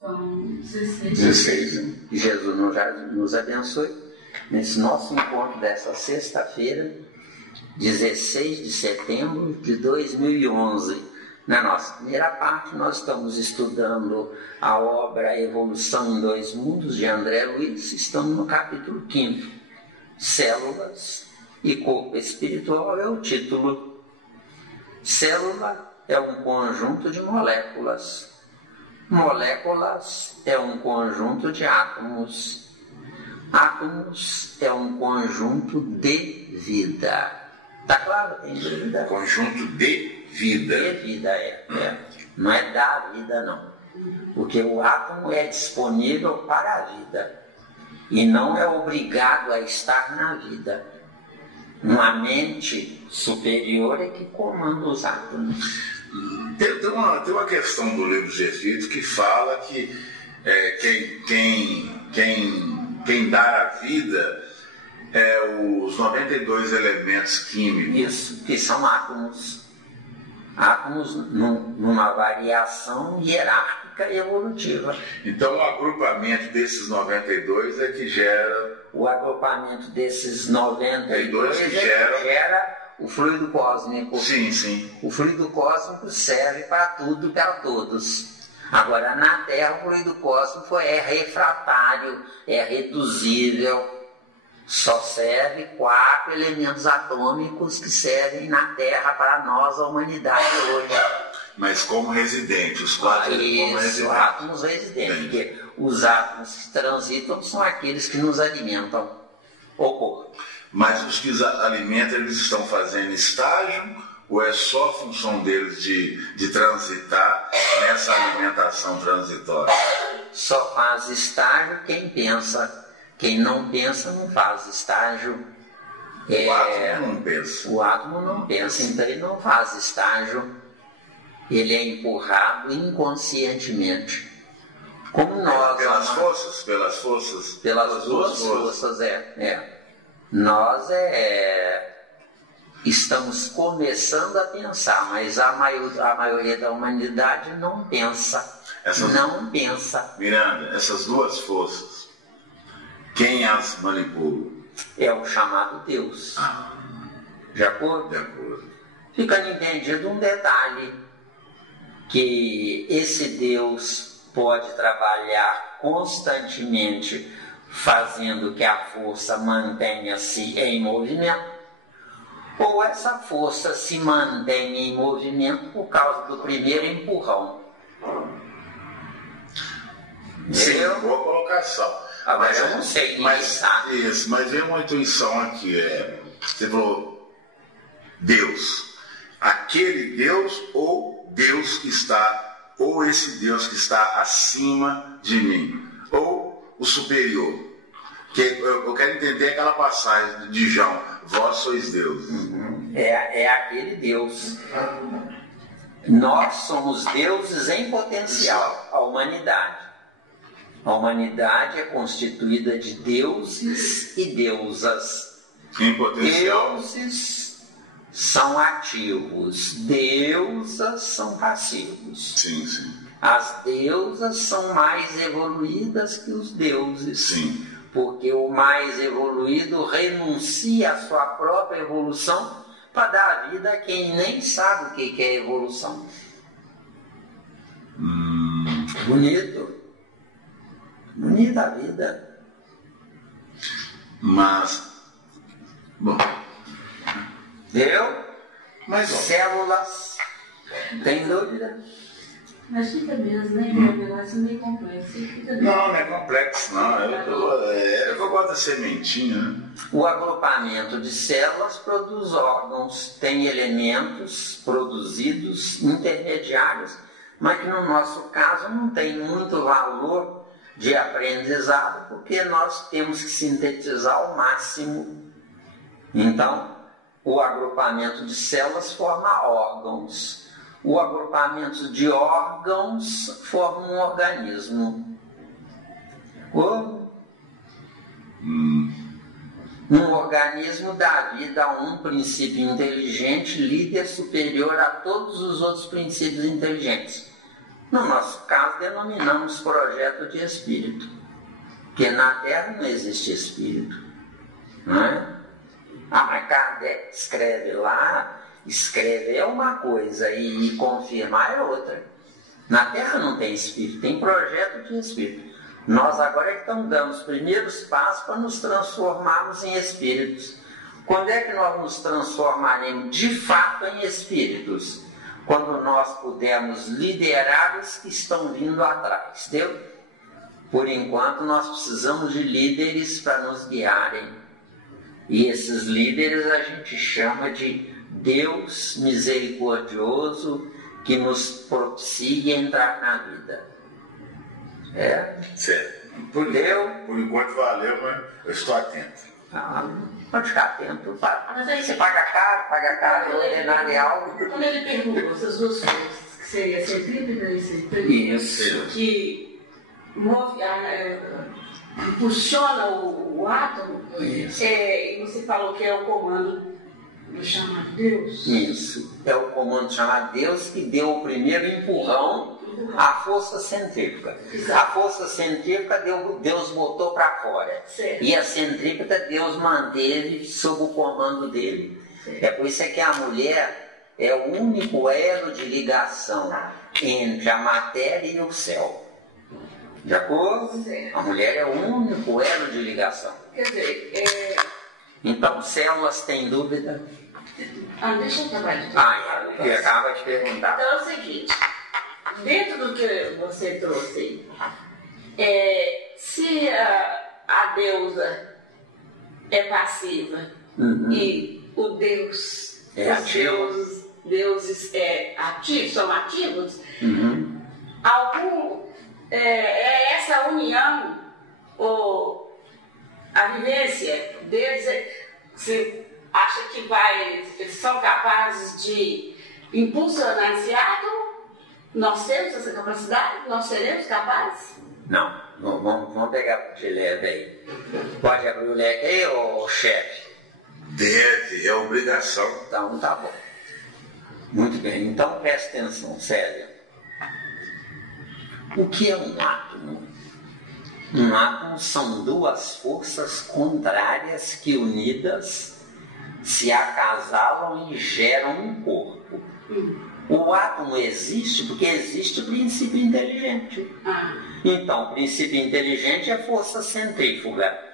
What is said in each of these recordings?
São 16. Jesus nos abençoe nesse nosso encontro dessa sexta-feira, 16 de setembro de 2011. Na nossa primeira parte, nós estamos estudando a obra Evolução em Dois Mundos, de André Luiz. Estamos no capítulo 5º, Células e Corpo Espiritual é o título. Célula é um conjunto de moléculas. Moléculas é um conjunto de átomos. Átomos é um conjunto de vida. Tá claro? Tem dúvida? Conjunto de vida. De vida, Não é da vida, não. Porque o átomo é disponível para a vida. E não é obrigado a estar na vida. Uma mente superior é que comanda os átomos. Tem uma questão do Livro dos Espíritos que fala que quem dá a vida é os 92 elementos químicos. Isso, que são átomos. Átomos numa variação hierárquica e evolutiva. Então o agrupamento desses 92 é que gera... O agrupamento desses 92 que gera o fluido cósmico. Sim, sim. O fluido cósmico serve para tudo, para todos. Agora, na Terra, o fluido cósmico é refratário, é reduzível. Só serve 4 elementos atômicos que servem na Terra para nós, a humanidade hoje. Mas como residente, os 4 como residentes. Átomos residentes, porque os átomos que transitam são aqueles que nos alimentam o corpo. Mas os que alimentam, eles estão fazendo estágio ou é só função deles de transitar nessa alimentação transitória? Só faz estágio quem pensa. Quem não pensa não faz estágio. O átomo não pensa. O átomo não pensa, então ele não faz estágio. Ele é empurrado inconscientemente. Como nós... Pelas forças? Pelas duas forças, Nós estamos começando a pensar, mas a maioria da humanidade não pensa. Não pensa. Miranda, essas duas forças, quem as manipula? É o chamado Deus. De acordo? De acordo. Fica entendido um detalhe, que esse Deus pode trabalhar constantemente fazendo que a força mantenha-se em movimento, ou essa força se mantém em movimento por causa do primeiro empurrão. Sim, boa colocação. Mas eu não sei, mas vem uma intuição aqui, você falou Deus, aquele Deus ou Deus que está, ou esse Deus que está acima de mim, ou o superior. Que eu quero entender aquela passagem de João, vós sois Deus. É aquele Deus. Nós somos deuses em potencial, a humanidade. A humanidade é constituída de deuses e deusas. Em potencial. Deuses são ativos, deusas são passivos. Sim, sim. As deusas são mais evoluídas que os deuses. Sim. Porque o mais evoluído renuncia à sua própria evolução para dar vida a quem nem sabe o que é evolução. Bonito. Bonita a vida. Mas, bom. Viu? Mas, células. Tem dúvida? Mas fica mesmo, né? Isso é meio complexo. Não é complexo, não. Eu gosto da sementinha, né? O agrupamento de células produz órgãos, tem elementos produzidos intermediários, mas que no nosso caso não tem muito valor de aprendizado, porque nós temos que sintetizar ao máximo. Então, o agrupamento de células forma órgãos. O agrupamento de órgãos forma um organismo. Um organismo dá vida a um princípio inteligente, líder superior a todos os outros princípios inteligentes. No nosso caso, denominamos projeto de espírito, porque na Terra não existe espírito, não é? Mas Kardec escreve é uma coisa e confirmar é outra. Na Terra não tem espírito, tem projeto de espírito. Nós agora estamos dando os primeiros passos para nos transformarmos em espíritos. Quando é que nós nos transformaremos de fato em espíritos? Quando nós pudermos liderar os que estão vindo atrás, entendeu? Por enquanto nós precisamos de líderes para nos guiarem. E esses líderes a gente chama de Deus misericordioso que nos propicia entrar na vida. Certo. Por enquanto valeu, mas eu estou atento. Pode ficar atento. Você paga caro, ordenar é algo. Quando ele perguntou essas duas coisas, que seria centrípeta e centrípeta, Isso. que move, impulsiona o átomo, e você falou que é o comando do chamado Deus. Isso. É o comando chamado Deus que deu o primeiro empurrão à força centrífuga. Exato. A força centrífuga Deus botou para fora. Certo. E a centrípeta Deus manteve sob o comando dele. Certo. É por isso que a mulher é o único elo de ligação entre a matéria e o céu. De acordo? Certo. A mulher é o único elo de ligação. Quer dizer, Então, células têm dúvida? deixa eu trabalhar. Eu acaba de perguntar. Então é o seguinte, dentro do que você trouxe, se a deusa é passiva e o Deus, É os ativo. deuses são ativos, essa união ou a vivência deles, você acha que são capazes de impulsionar esse átomo? Nós temos essa capacidade? Nós seremos capazes? Não, vamos pegar de leve aí. Pode abrir o leque aí, ô chefe? Deve, é obrigação. Então tá bom. Muito bem, então presta atenção, Célia. O que é um átomo? Um átomo são duas forças contrárias que unidas se acasalam e geram um corpo. O átomo existe porque existe o princípio inteligente. Então, o princípio inteligente é força centrífuga.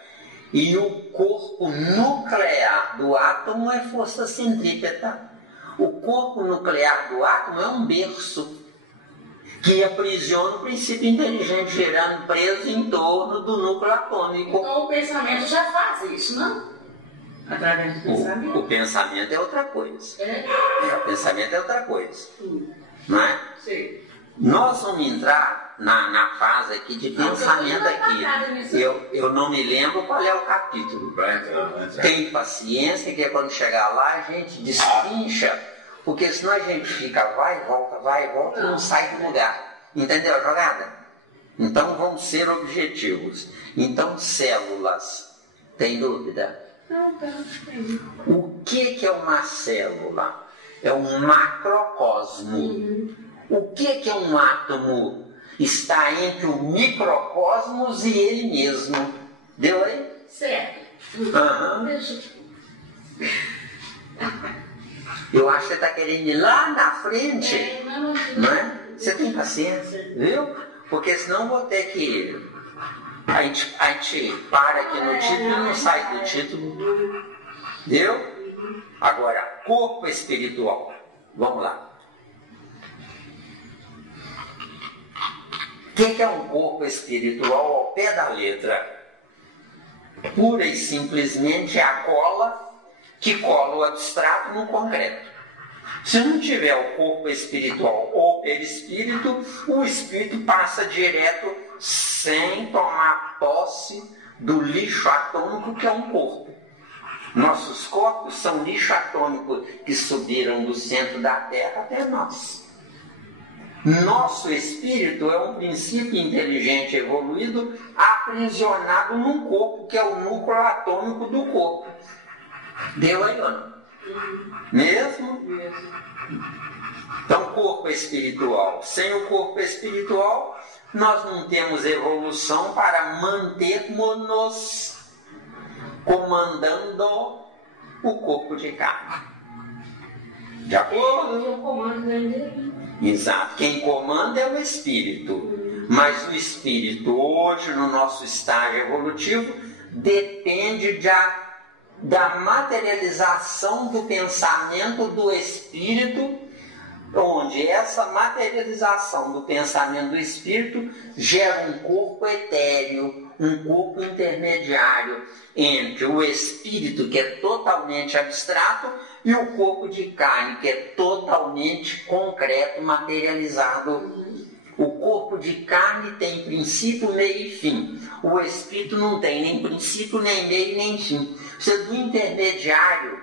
E o corpo nuclear do átomo é força centrípeta. O corpo nuclear do átomo é um berço que aprisiona o princípio inteligente, gerando preso em torno do núcleo atômico. Então o pensamento já faz isso, não? Através do pensamento. O pensamento é outra coisa. O pensamento é outra coisa. Não é? Sim. Nós vamos entrar na fase aqui de pensamento aqui. Eu não me lembro qual é o capítulo. Vai entrar. Tem paciência, que é quando chegar lá a gente destrincha, porque senão a gente fica vai e volta e não sai do lugar. Entendeu a jogada? Então vamos ser objetivos. Então células, tem dúvida? Não, entendi. O que é uma célula? É um macrocosmo. O que é um átomo? Está entre o microcosmos e ele mesmo. Deu aí? Certo. Deixa eu acho que você está querendo ir lá na frente. Não é? Você tem paciência, viu? Porque senão eu vou ter que... A gente para aqui no título e não sai do título. Deu? Agora, corpo espiritual. Vamos lá. O que é um corpo espiritual ao pé da letra? Pura e simplesmente é a cola que cola o abstrato no concreto. Se não tiver o corpo espiritual ou perispírito, o espírito passa direto sem tomar posse do lixo atômico que é um corpo. Nossos corpos são lixo atômico que subiram do centro da Terra até nós. Nosso espírito é um princípio inteligente evoluído aprisionado num corpo que é o núcleo atômico do corpo. Deu aí, Ana? Mesmo? Então, corpo espiritual. Sem o corpo espiritual, nós não temos evolução para mantermos-nos comandando o corpo de carne. De acordo? Exato. Quem comanda é o espírito. Mas o espírito, hoje, no nosso estágio evolutivo, depende da materialização do pensamento do espírito, onde essa materialização do pensamento do espírito gera um corpo etéreo, um corpo intermediário entre o espírito, que é totalmente abstrato, e o corpo de carne, que é totalmente concreto, materializado. O corpo de carne tem princípio, meio e fim. O espírito não tem nem princípio, nem meio, nem fim. Precisa do intermediário,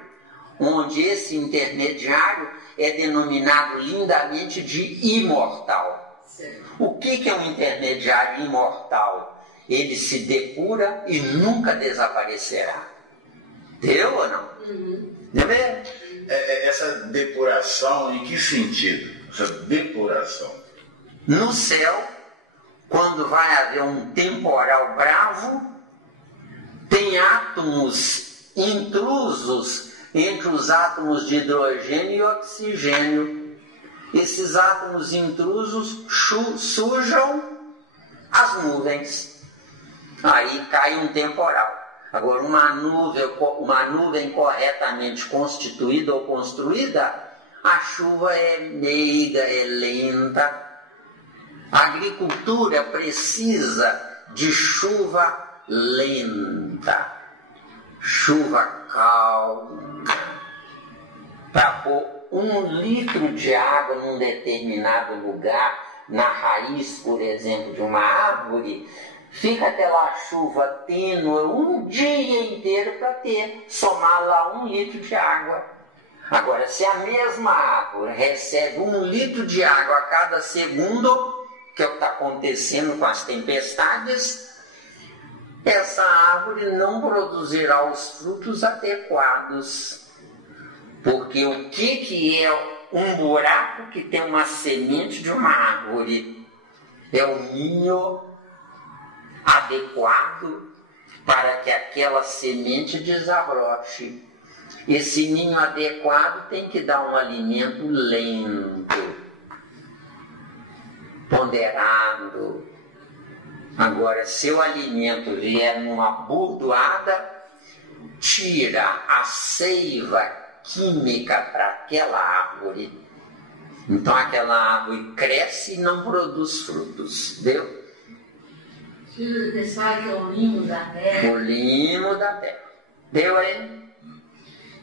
onde esse intermediário é denominado lindamente de imortal. O que é um intermediário imortal? Ele se depura e nunca desaparecerá. Deu ou não? Deu mesmo? Essa depuração, em que sentido? Essa depuração? No céu, quando vai haver um temporal bravo, tem átomos intrusos entre os átomos de hidrogênio e oxigênio. Esses átomos intrusos sujam as nuvens. Aí cai um temporal. Agora, uma nuvem corretamente constituída ou construída, a chuva é meiga, é lenta. A agricultura precisa de chuva lenta, chuva calma, para pôr 1 litro de água num determinado lugar, na raiz, por exemplo, de uma árvore, fica aquela chuva tênue um dia inteiro para somar lá 1 litro de água. Agora, se a mesma árvore recebe 1 litro de água a cada segundo, que é o que está acontecendo com as tempestades, essa árvore não produzirá os frutos adequados. Porque o que é um buraco que tem uma semente de uma árvore? É o ninho adequado para que aquela semente desabroche. Esse ninho adequado tem que dar um alimento lento, ponderado. Agora, se o alimento vier numa bordoada, tira a seiva química para aquela árvore. Então aquela árvore cresce e não produz frutos. Deu? Pensar que é o limo da terra. O limo da terra. Deu aí?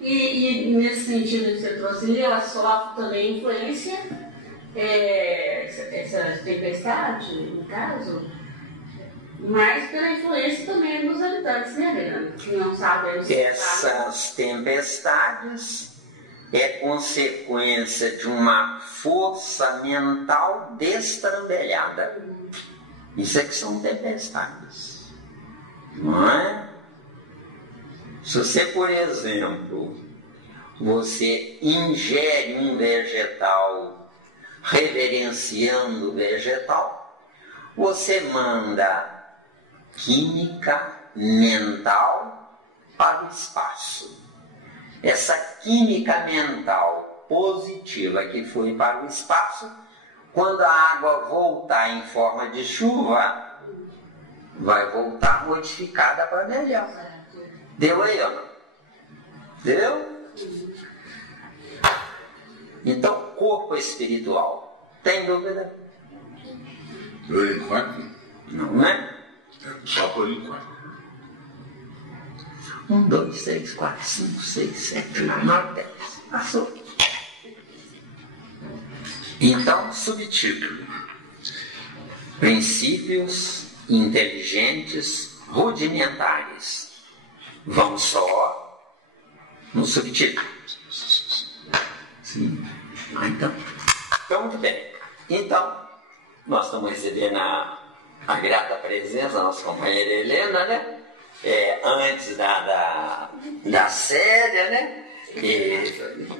E nesse sentido que você trouxe, ela sofre também influência, essa tempestade, no caso, mas pela influência também dos habitantes, né, Helena? Que não sabem. Essas tempestades é consequência de uma força mental destrambelhada. Isso é que são tempestades, não é? Se você, por exemplo, você ingere um vegetal reverenciando o vegetal, você manda química mental para o espaço. Essa química mental positiva que foi para o espaço, quando a água voltar em forma de chuva, vai voltar modificada para melhor. Deu aí, ó? Deu? Então, corpo espiritual. Tem dúvida? Por enquanto? Não é? Só por enquanto. 1, 2, 3, 4, 5, 6, 7, 8, 9, 10. Passou. Então, subtítulo: Princípios inteligentes rudimentares. Vamos só no subtítulo. Sim. Então, muito bem. Então, nós estamos recebendo a grata presença da nossa companheira Helena, né? Antes da série, né?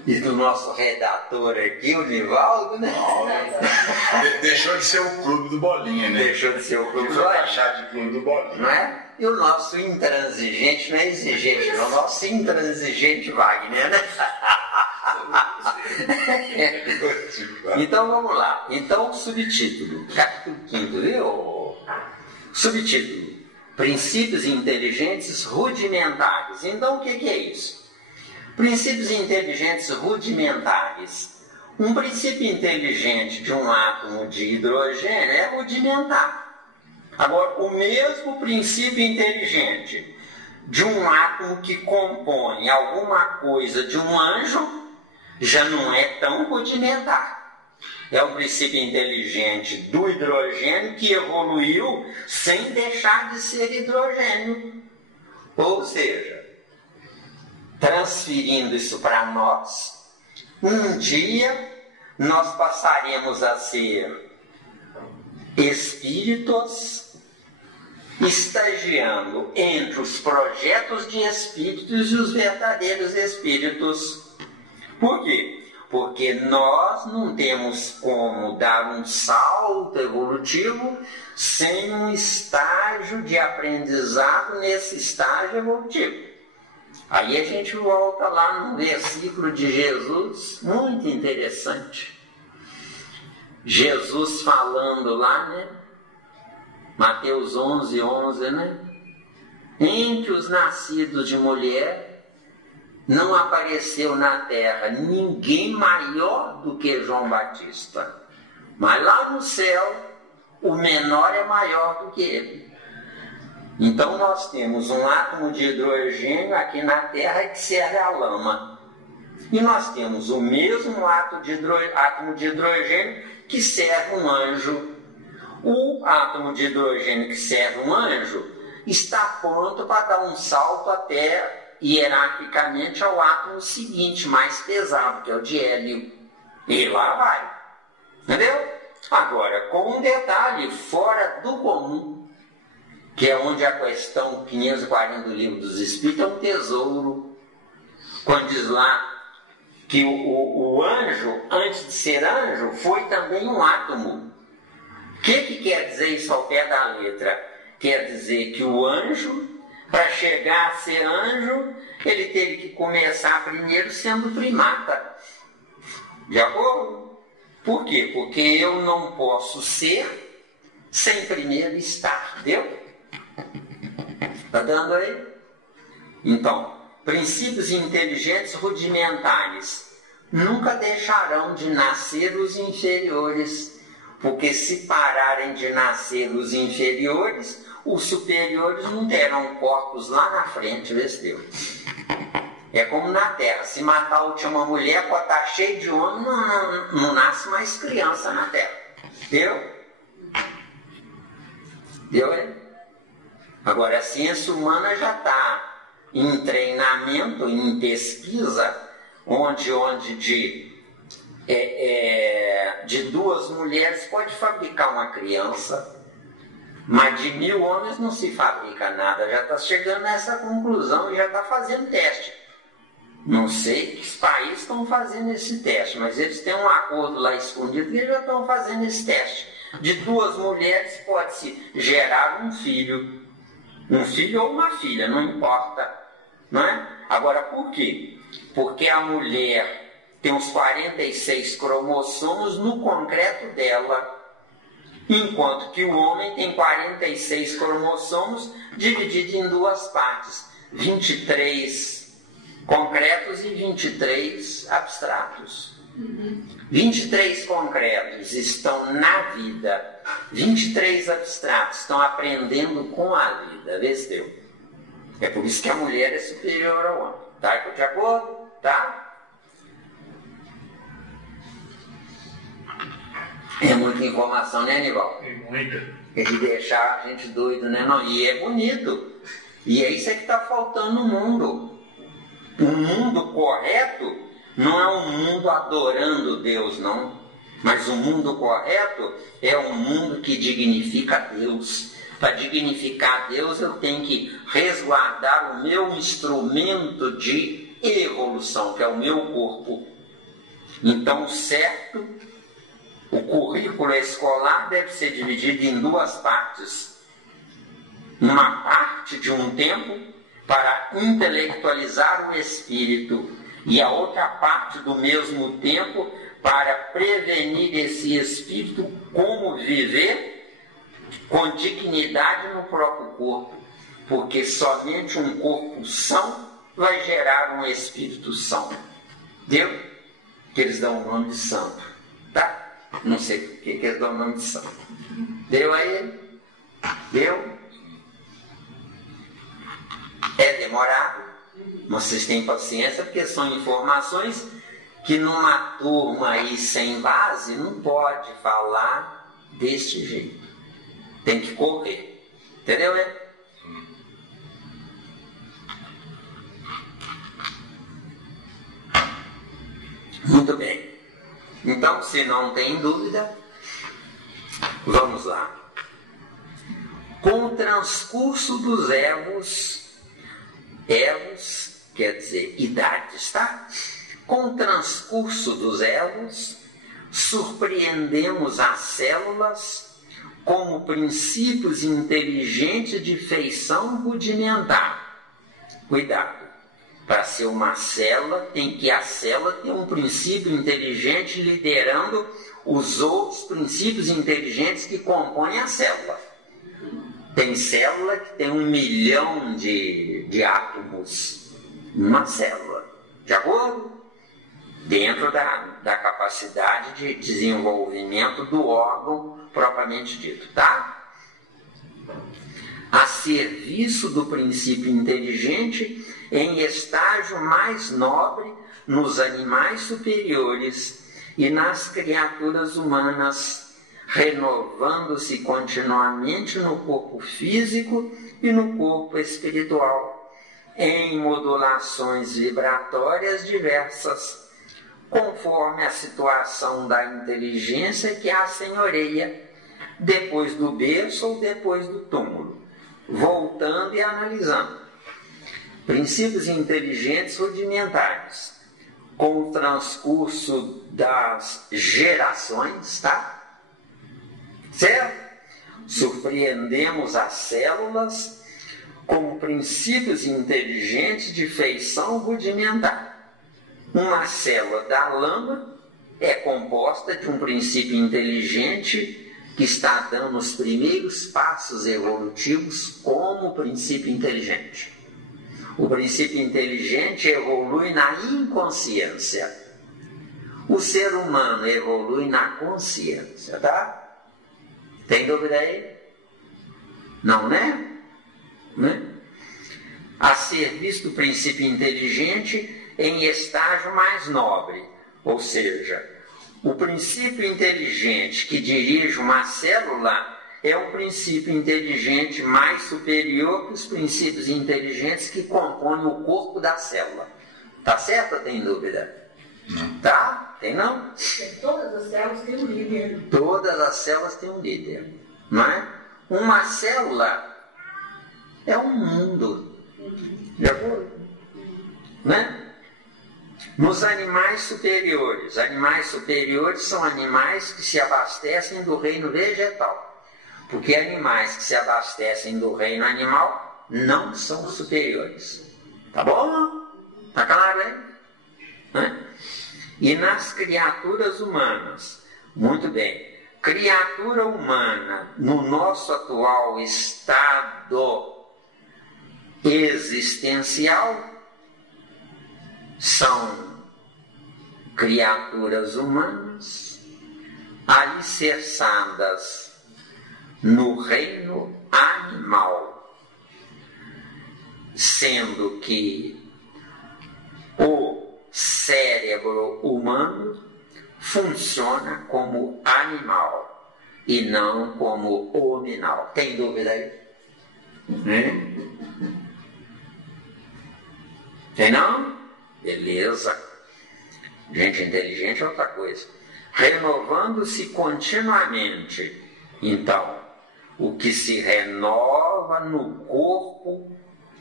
E do nosso redator aqui, o Nivaldo, né? Deixou de ser o clube do Bolinha, né? Deixou de ser o clube do Bolinha. Bolinha. Achar de clube do Bolinha. Não é? E o nosso intransigente, não é exigente, não. O nosso intransigente Wagner, né? Então vamos lá. Então, subtítulo, capítulo 5, viu? Subtítulo: Princípios inteligentes rudimentares. Então, o que é isso? Princípios inteligentes rudimentares. Um princípio inteligente de um átomo de hidrogênio é rudimentar. Agora, o mesmo princípio inteligente de um átomo que compõe alguma coisa de um anjo já não é tão rudimentar. É um princípio inteligente do hidrogênio que evoluiu sem deixar de ser hidrogênio. Ou seja, transferindo isso para nós, um dia nós passaremos a ser espíritos estagiando entre os projetos de espíritos e os verdadeiros espíritos. Por quê? Porque nós não temos como dar um salto evolutivo sem um estágio de aprendizado nesse estágio evolutivo. Aí a gente volta lá no versículo de Jesus, muito interessante. Jesus falando lá, né? Mateus 11:11, né? Entre os nascidos de mulher não apareceu na terra ninguém maior do que João Batista. Mas lá no céu, o menor é maior do que ele. Então nós temos um átomo de hidrogênio aqui na terra que serve a lama. E nós temos o mesmo átomo de hidrogênio que serve um anjo. O átomo de hidrogênio que serve um anjo está pronto para dar um salto até hierarquicamente ao átomo seguinte, mais pesado, que é o de hélio. E lá vai. Entendeu? Agora, com um detalhe fora do comum, que é onde a questão 540 do Livro dos Espíritos é um tesouro. Quando diz lá que o anjo, antes de ser anjo, foi também um átomo. O que quer dizer isso ao pé da letra? Quer dizer que o anjo, para chegar a ser anjo, ele teve que começar primeiro sendo primata. De acordo? Por quê? Porque eu não posso ser sem primeiro estar. Deu? Está dando aí? Então, princípios inteligentes rudimentares nunca deixarão de nascer os inferiores, porque se pararem de nascer os inferiores, os superiores não terão corpos lá na frente, vê se deu. É como na terra, se matar a última mulher, pode estar cheio de homem, não nasce mais criança na terra. Deu? Deu, é? Agora, a ciência humana já está em treinamento, em pesquisa, onde de 2 mulheres pode fabricar uma criança. Mas de 1000 homens não se fabrica nada. Já está chegando nessa conclusão e já está fazendo teste. Não sei que países estão fazendo esse teste, mas eles têm um acordo lá escondido e já estão fazendo esse teste. De 2 mulheres pode-se gerar um filho. Um filho ou uma filha, não importa. Não é? Agora, por quê? Porque a mulher tem uns 46 cromossomos no concreto dela, enquanto que o homem tem 46 cromossomos divididos em 2 partes, 23 concretos e 23 abstratos. 23 concretos estão na vida, 23 abstratos estão aprendendo com a vida. Vê se deu. É por isso que a mulher é superior ao homem. Tá de acordo? Tá? É muita informação, né, Aníbal? É muita. É de deixar a gente doido, né? Não, e é bonito. E é isso que está faltando no mundo. O mundo correto não é um mundo adorando Deus, não. Mas o mundo correto é um mundo que dignifica Deus. Para dignificar Deus, eu tenho que resguardar o meu instrumento de evolução, que é o meu corpo. Então, certo, o currículo escolar deve ser dividido em duas partes. Uma parte de um tempo para intelectualizar o espírito e a outra parte do mesmo tempo para prevenir esse espírito como viver com dignidade no próprio corpo, porque somente um corpo são vai gerar um espírito são. Deu? Que eles dão o nome de santo, tá? Não sei por que eles dão o nome de santo. Deu aí? Deu? É demorado, mas vocês têm paciência, porque são informações que numa turma aí sem base não pode falar deste jeito. Tem que correr. Entendeu, né? Muito bem. Então, se não tem dúvida, vamos lá. Com o transcurso dos elos quer dizer idades, tá? Com o transcurso dos elos, surpreendemos as células como princípios inteligentes de feição rudimentar. Cuidado, para ser uma célula, a célula tem um princípio inteligente liderando os outros princípios inteligentes que compõem a célula. Tem célula que tem 1 milhão de átomos numa célula, de acordo? Dentro da capacidade de desenvolvimento do órgão propriamente dito, tá? A serviço do princípio inteligente em estágio mais nobre nos animais superiores e nas criaturas humanas, renovando-se continuamente no corpo físico e no corpo espiritual, em modulações vibratórias diversas, conforme a situação da inteligência que a senhoreia, depois do berço ou depois do túmulo, voltando e analisando. Princípios inteligentes rudimentares, com o transcurso das gerações, tá? Certo? Surpreendemos as células como princípios inteligentes de feição rudimentar. Uma célula da lama é composta de um princípio inteligente que está dando os primeiros passos evolutivos como princípio inteligente. O princípio inteligente evolui na inconsciência. O ser humano evolui na consciência, tá? Tem dúvida aí? Não, né? A serviço do princípio inteligente em estágio mais nobre, ou seja, o princípio inteligente que dirige uma célula é um princípio inteligente mais superior que os princípios inteligentes que compõem o corpo da célula. Tá certo ou tem dúvida? Não. Tá? Tem não? Todas as células têm um líder. Todas as células têm um líder, não é? Uma célula é um mundo. De acordo? Né? Nos animais superiores são animais que se abastecem do reino vegetal. Porque animais que se abastecem do reino animal não são superiores. Tá bom? Tá claro, hein? Né? E nas criaturas humanas, muito bem, criatura humana no nosso atual estado existencial são criaturas humanas alicerçadas no reino animal, sendo que o cérebro humano funciona como animal e não como hominal. Tem dúvida aí? Tem não? Beleza. Gente inteligente é outra coisa. Renovando-se continuamente. Então, o que se renova no corpo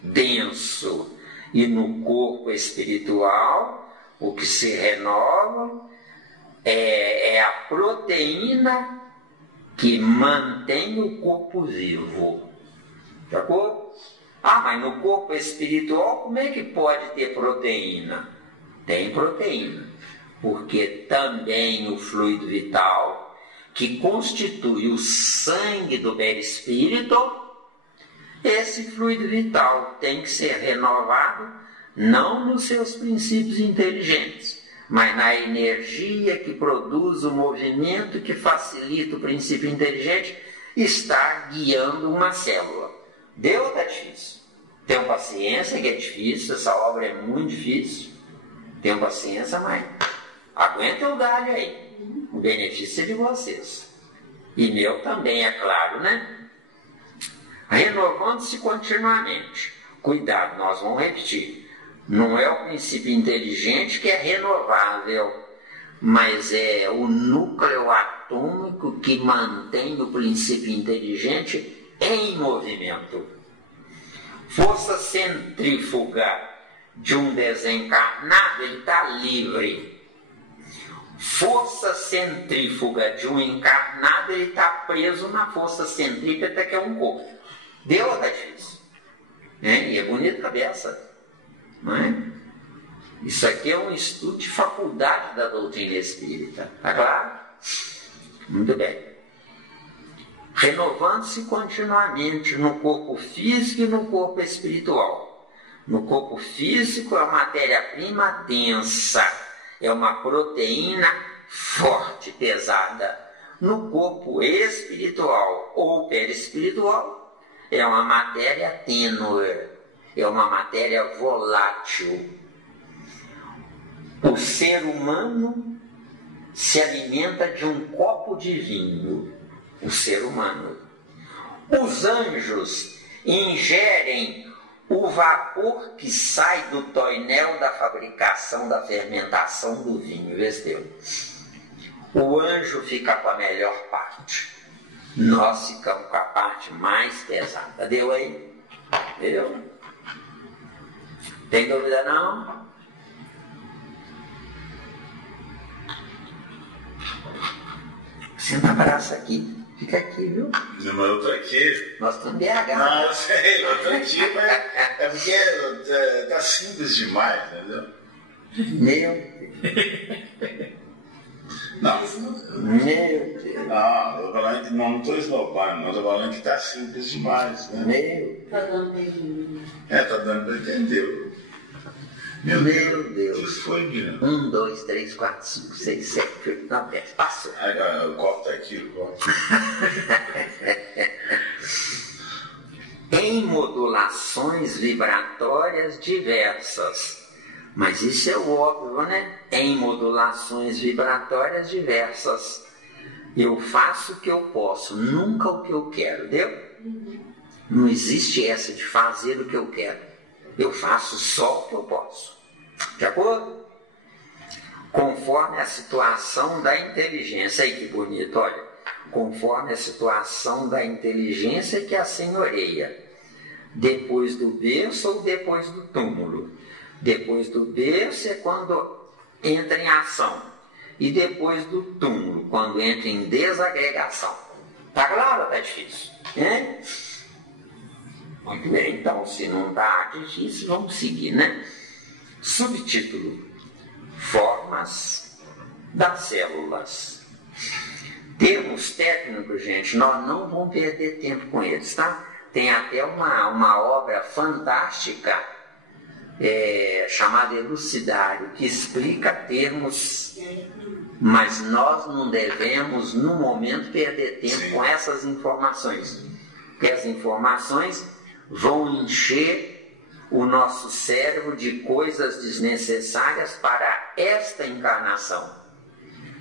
denso E no corpo espiritual, o que se renova é a proteína que mantém o corpo vivo. De acordo? Ah, mas no corpo espiritual, como é que pode ter proteína? Tem proteína, porque também o fluido vital, que constitui o sangue do perispírito, esse fluido vital tem que ser renovado não nos seus princípios inteligentes, mas na energia que produz o movimento que facilita o princípio inteligente, está guiando uma célula. Deu ou está difícil? Tenham paciência, que é difícil, essa obra é muito difícil. Tenham paciência, mas aguentem o galho aí. O benefício é de vocês. E meu também, é claro, né? Renovando-se continuamente. Cuidado, nós vamos repetir. Não é o princípio inteligente que é renovável, mas é o núcleo atômico que mantém o princípio inteligente em movimento. Força centrífuga de um desencarnado, ele está livre. Força centrífuga de um encarnado, ele está preso na força centrípeta que é um corpo. Deu ou está difícil? E é bonita a cabeça, não é? Isso aqui é um estudo de faculdade da doutrina espírita, tá claro? Muito bem. Renovando-se continuamente no corpo físico e no corpo espiritual. No corpo físico, a matéria-prima densa, é uma proteína forte, pesada. No corpo espiritual ou perispiritual, é uma matéria tênue, é uma matéria volátil. O ser humano se alimenta de um copo de vinho. O ser humano. Os anjos ingerem o vapor que sai do toinel da fabricação, da fermentação do vinho. O anjo fica com a melhor parte. Nós ficamos com a parte mais pesada. Deu aí? Deu? Tem dúvida não? Senta a braça aqui. Fica aqui, viu? Não, mas eu tô aqui. Nós estamos BH. Não, eu sei, eu tô aqui, mas é porque tá simples demais, entendeu? Não. Meu Deus. Não, eu tô falando que não estou esnobando, não, eu tô falando que tá simples demais, né? Tá dando beijinho. Tá dando pra entender. Meu Deus. O que foi, Guilherme? 1, 2, 3, 4, 5, 6, 7, 8, 9, 10. Passou. O copo tá aqui, o copo. Em modulações vibratórias diversas. Mas isso é o óbvio, né? Em modulações vibratórias diversas. Eu faço o que eu posso, nunca o que eu quero, deu? Não existe essa de fazer o que eu quero. Eu faço só o que eu posso. De acordo? Conforme a situação da inteligência. Aí que bonito, olha. Conforme a situação da inteligência que a senhoreia. Depois do berço ou depois do túmulo. Depois do berço é quando entra em ação. E depois do túmulo, quando entra em desagregação. Tá claro ou tá difícil? Hein? Muito bem, então se não tá difícil, vamos seguir, né? Subtítulo: Formas das células. Termos técnicos, gente, nós não vamos perder tempo com eles, tá? Tem até uma obra fantástica chamada Elucidário, que explica termos, mas nós não devemos, no momento, perder tempo com essas informações, porque as informações vão encher o nosso cérebro de coisas desnecessárias para esta encarnação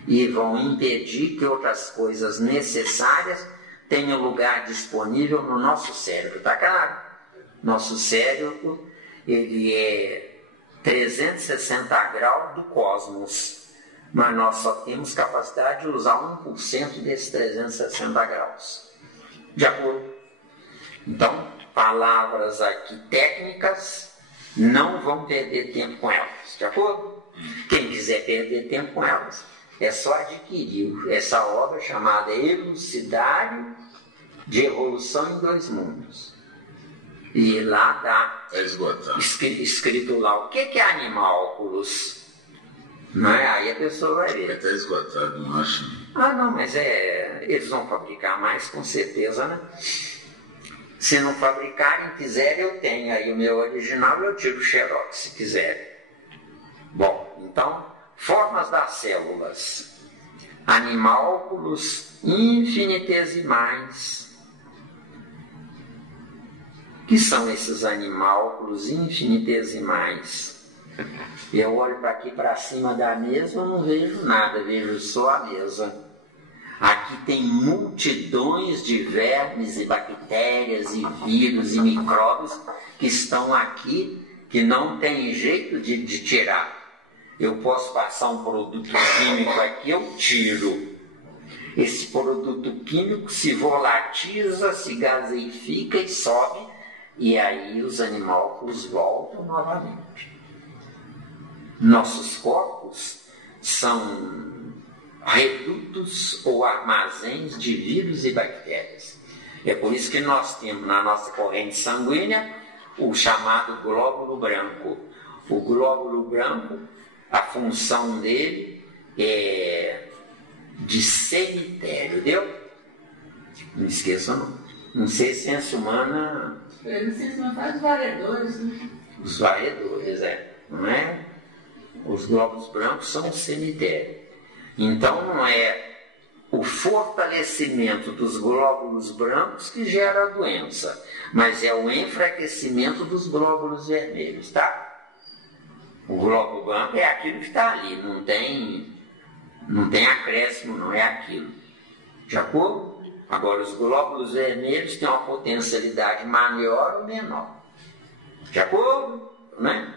e vão impedir que outras coisas necessárias tenham lugar disponível no nosso cérebro, tá claro? Nosso cérebro, ele é 360 graus do cosmos, mas nós só temos capacidade de usar 1% desses 360 graus. De acordo? Então, palavras aqui técnicas não vão perder tempo com elas, de acordo? Quem quiser perder tempo com elas, é só adquirir essa obra chamada Elucidário de Evolução em Dois Mundos. E lá está escrito lá o que é animálculos. Não é? Aí a pessoa vai ver. Está esgotado, não acho? Ah, não, mas eles vão fabricar mais, com certeza, né? Se não fabricarem, quiserem, eu tenho aí o meu original, eu tiro o xerox, se quiserem. Bom, então, formas das células. Animálculos infinitesimais. Que são esses animálculos infinitesimais? Eu olho para aqui para cima da mesa, eu não vejo nada, vejo só a mesa. Aqui tem multidões de vermes e bactérias e vírus e micróbios que estão aqui, que não tem jeito de tirar. Eu posso passar um produto químico aqui, eu tiro. Esse produto químico se volatiza, se gaseifica e sobe, e aí os animálculos voltam novamente. Nossos corpos são redutos ou armazéns de vírus e bactérias. É por isso que nós temos na nossa corrente sanguínea o chamado glóbulo branco. O glóbulo branco, a função dele é de cemitério, deu? Não esqueça não. Não sei se ciência humana... Não sei se não faz varredores, né? Os varredores, não é? Os glóbulos brancos são um cemitério. Então não é o fortalecimento dos glóbulos brancos que gera a doença, mas é o enfraquecimento dos glóbulos vermelhos, tá? O glóbulo branco é aquilo que está ali, não tem acréscimo, não é aquilo. De acordo? Agora, os glóbulos vermelhos têm uma potencialidade maior ou menor. De acordo? Né?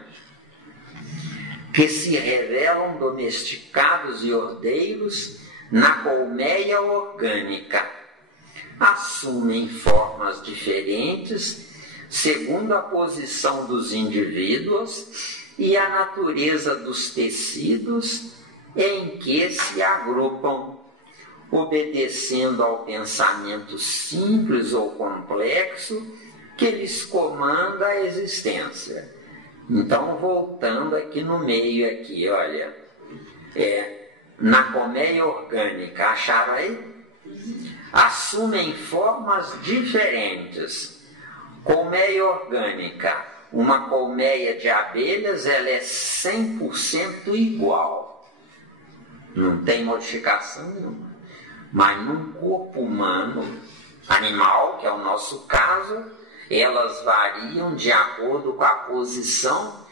Que se revelam domesticados e ordeiros na colmeia orgânica. Assumem formas diferentes segundo a posição dos indivíduos e a natureza dos tecidos em que se agrupam, obedecendo ao pensamento simples ou complexo que lhes comanda a existência. Então, voltando aqui no meio, aqui, olha, na colmeia orgânica, acharam aí? Assumem formas diferentes. Colmeia orgânica, uma colmeia de abelhas, ela é 100% igual. Não tem modificação nenhuma. Mas num corpo humano, animal, que é o nosso caso, elas variam de acordo com a posição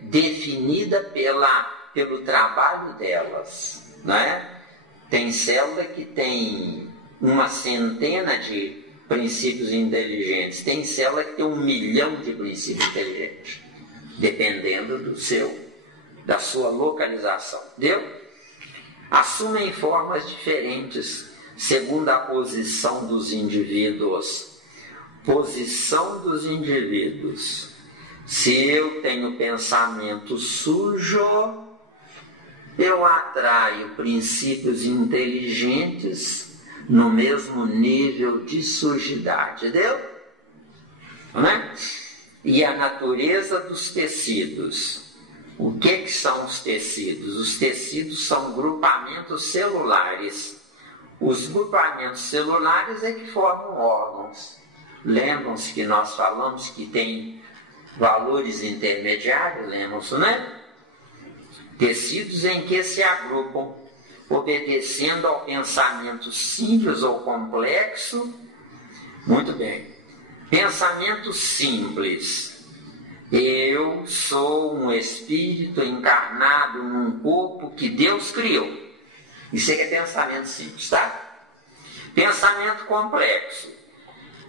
definida pelo trabalho delas, né? Tem célula que tem uma centena de princípios inteligentes, tem célula que tem 1 milhão de princípios inteligentes, dependendo da sua localização. Deu? Assumem formas diferentes segundo a posição dos indivíduos. Posição dos indivíduos. Se eu tenho pensamento sujo, eu atraio princípios inteligentes no mesmo nível de sujidade. Entendeu? Não é? E a natureza dos tecidos. O que são os tecidos? Os tecidos são grupamentos celulares. Os grupamentos celulares é que formam órgãos. Lembram-se que nós falamos que tem valores intermediários, lembram-se, né? Tecidos em que se agrupam, obedecendo ao pensamento simples ou complexo. Muito bem. Pensamento simples. Eu sou um espírito encarnado num corpo que Deus criou. Isso é que é pensamento simples, tá? Pensamento complexo.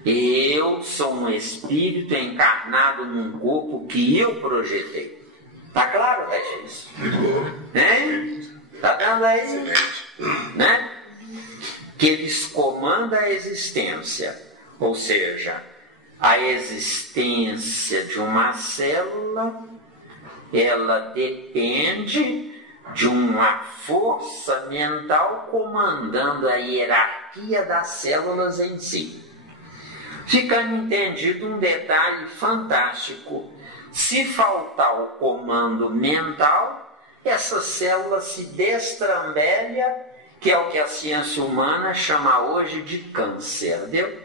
Eu sou um espírito encarnado num corpo que eu projetei. Tá claro, Tati, isso? Hein? Tá vendo aí? Né? Que lhes comanda a existência. Ou seja, a existência de uma célula, ela depende de uma força mental comandando a hierarquia das células em si. Fica entendido um detalhe fantástico. Se faltar o comando mental, essa célula se destrambelha, que é o que a ciência humana chama hoje de câncer, viu?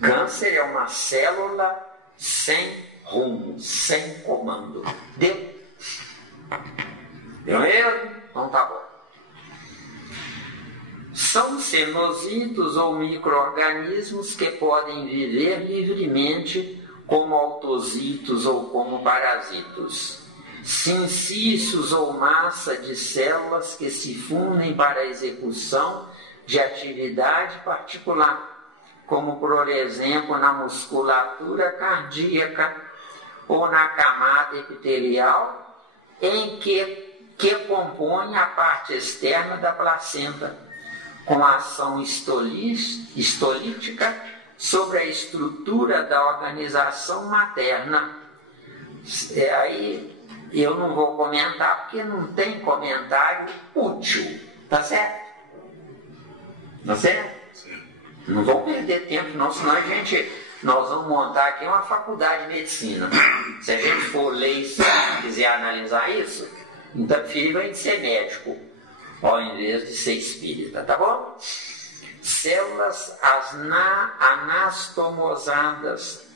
Câncer é uma célula sem rumo, sem comando. Deu? Deu mesmo? Então tá bom. São cenocitos ou micro-organismos que podem viver livremente como autozitos ou como parasitos. Sincícios ou massa de células que se fundem para a execução de atividade particular, como por exemplo na musculatura cardíaca ou na camada epitelial que compõe a parte externa da placenta, com ação histolítica sobre a estrutura da organização materna. Aí eu não vou comentar porque não tem comentário útil, tá certo? Tá certo? Não vou perder tempo não, senão nós vamos montar aqui uma faculdade de medicina. Se a gente for ler isso e quiser analisar isso, então preferível a gente ser médico ao invés de ser espírita, tá bom? Células anastomosadas,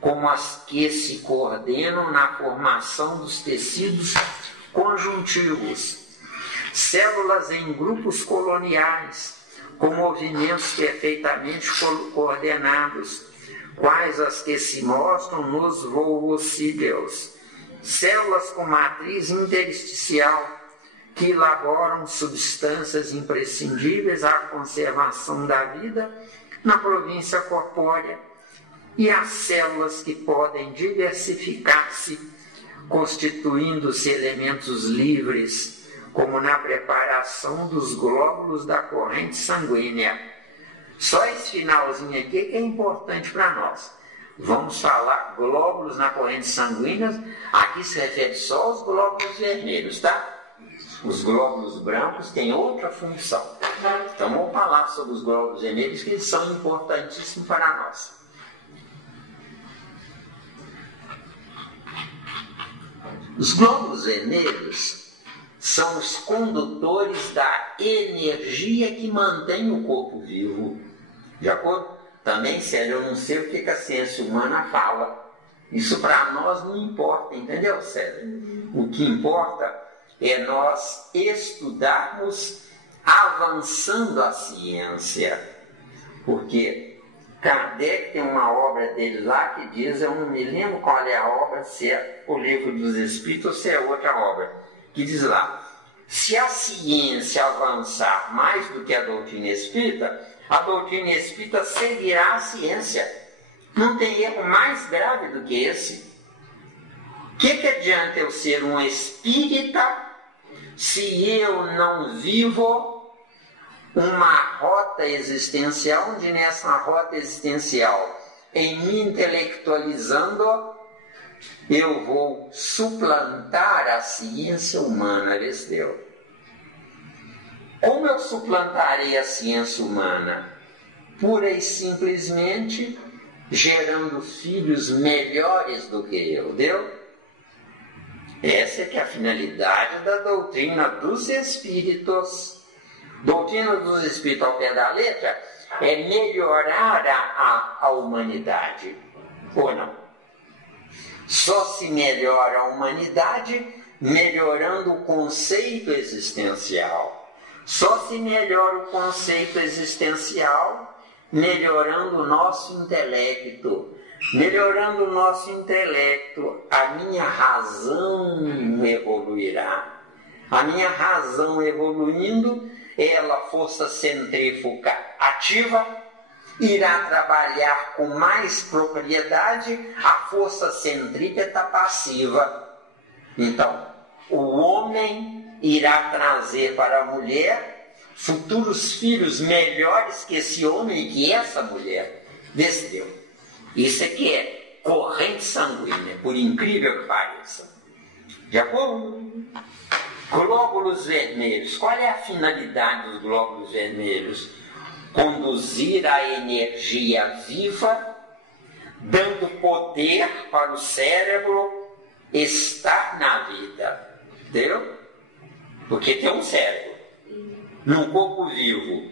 como as que se coordenam na formação dos tecidos conjuntivos. Células em grupos coloniais, com movimentos perfeitamente coordenados, quais as que se mostram nos voocídeos. Células com matriz intersticial, que elaboram substâncias imprescindíveis à conservação da vida na província corpórea, e as células que podem diversificar-se, constituindo-se elementos livres, como na preparação dos glóbulos da corrente sanguínea. Só esse finalzinho aqui que é importante para nós. Vamos falar glóbulos na corrente sanguínea, aqui se refere só aos glóbulos vermelhos, tá? Os glóbulos brancos têm outra função. Então vamos falar sobre os glóbulos vermelhos, que eles são importantíssimos para nós. Os glóbulos vermelhos são os condutores da energia que mantém o corpo vivo. De acordo? Também, Célio, eu não sei o que a ciência humana fala. Isso para nós não importa, entendeu, Célio? O que importa é nós estudarmos avançando a ciência. Porque Kardec tem uma obra dele lá que diz, eu não me lembro qual é a obra, se é o Livro dos Espíritos ou se é outra obra, que diz lá, se a ciência avançar mais do que a doutrina espírita, a doutrina espírita seguirá a ciência. Não tem erro mais grave do que esse. O que adianta eu ser um espírita se eu não vivo uma rota existencial, onde nessa rota existencial, em me intelectualizando, eu vou suplantar a ciência humana, Aristeu. Como eu suplantarei a ciência humana? Pura e simplesmente gerando filhos melhores do que eu, deu? Essa é que é a finalidade da doutrina dos Espíritos. Doutrina dos Espíritos ao pé da letra é melhorar a humanidade, ou não? Só se melhora a humanidade melhorando o conceito existencial. Só se melhora o conceito existencial melhorando o nosso intelecto. Melhorando o nosso intelecto, a minha razão evoluirá. A minha razão evoluindo, ela, força centrífuga ativa, irá trabalhar com mais propriedade a força centrípeta passiva. Então, o homem irá trazer para a mulher futuros filhos melhores que esse homem e que essa mulher. Vê se deu. Isso aqui é corrente sanguínea, por incrível que pareça. De acordo? Glóbulos vermelhos. Qual é a finalidade dos glóbulos vermelhos? Conduzir a energia viva, dando poder para o cérebro estar na vida. Entendeu? Porque tem um cérebro num corpo vivo,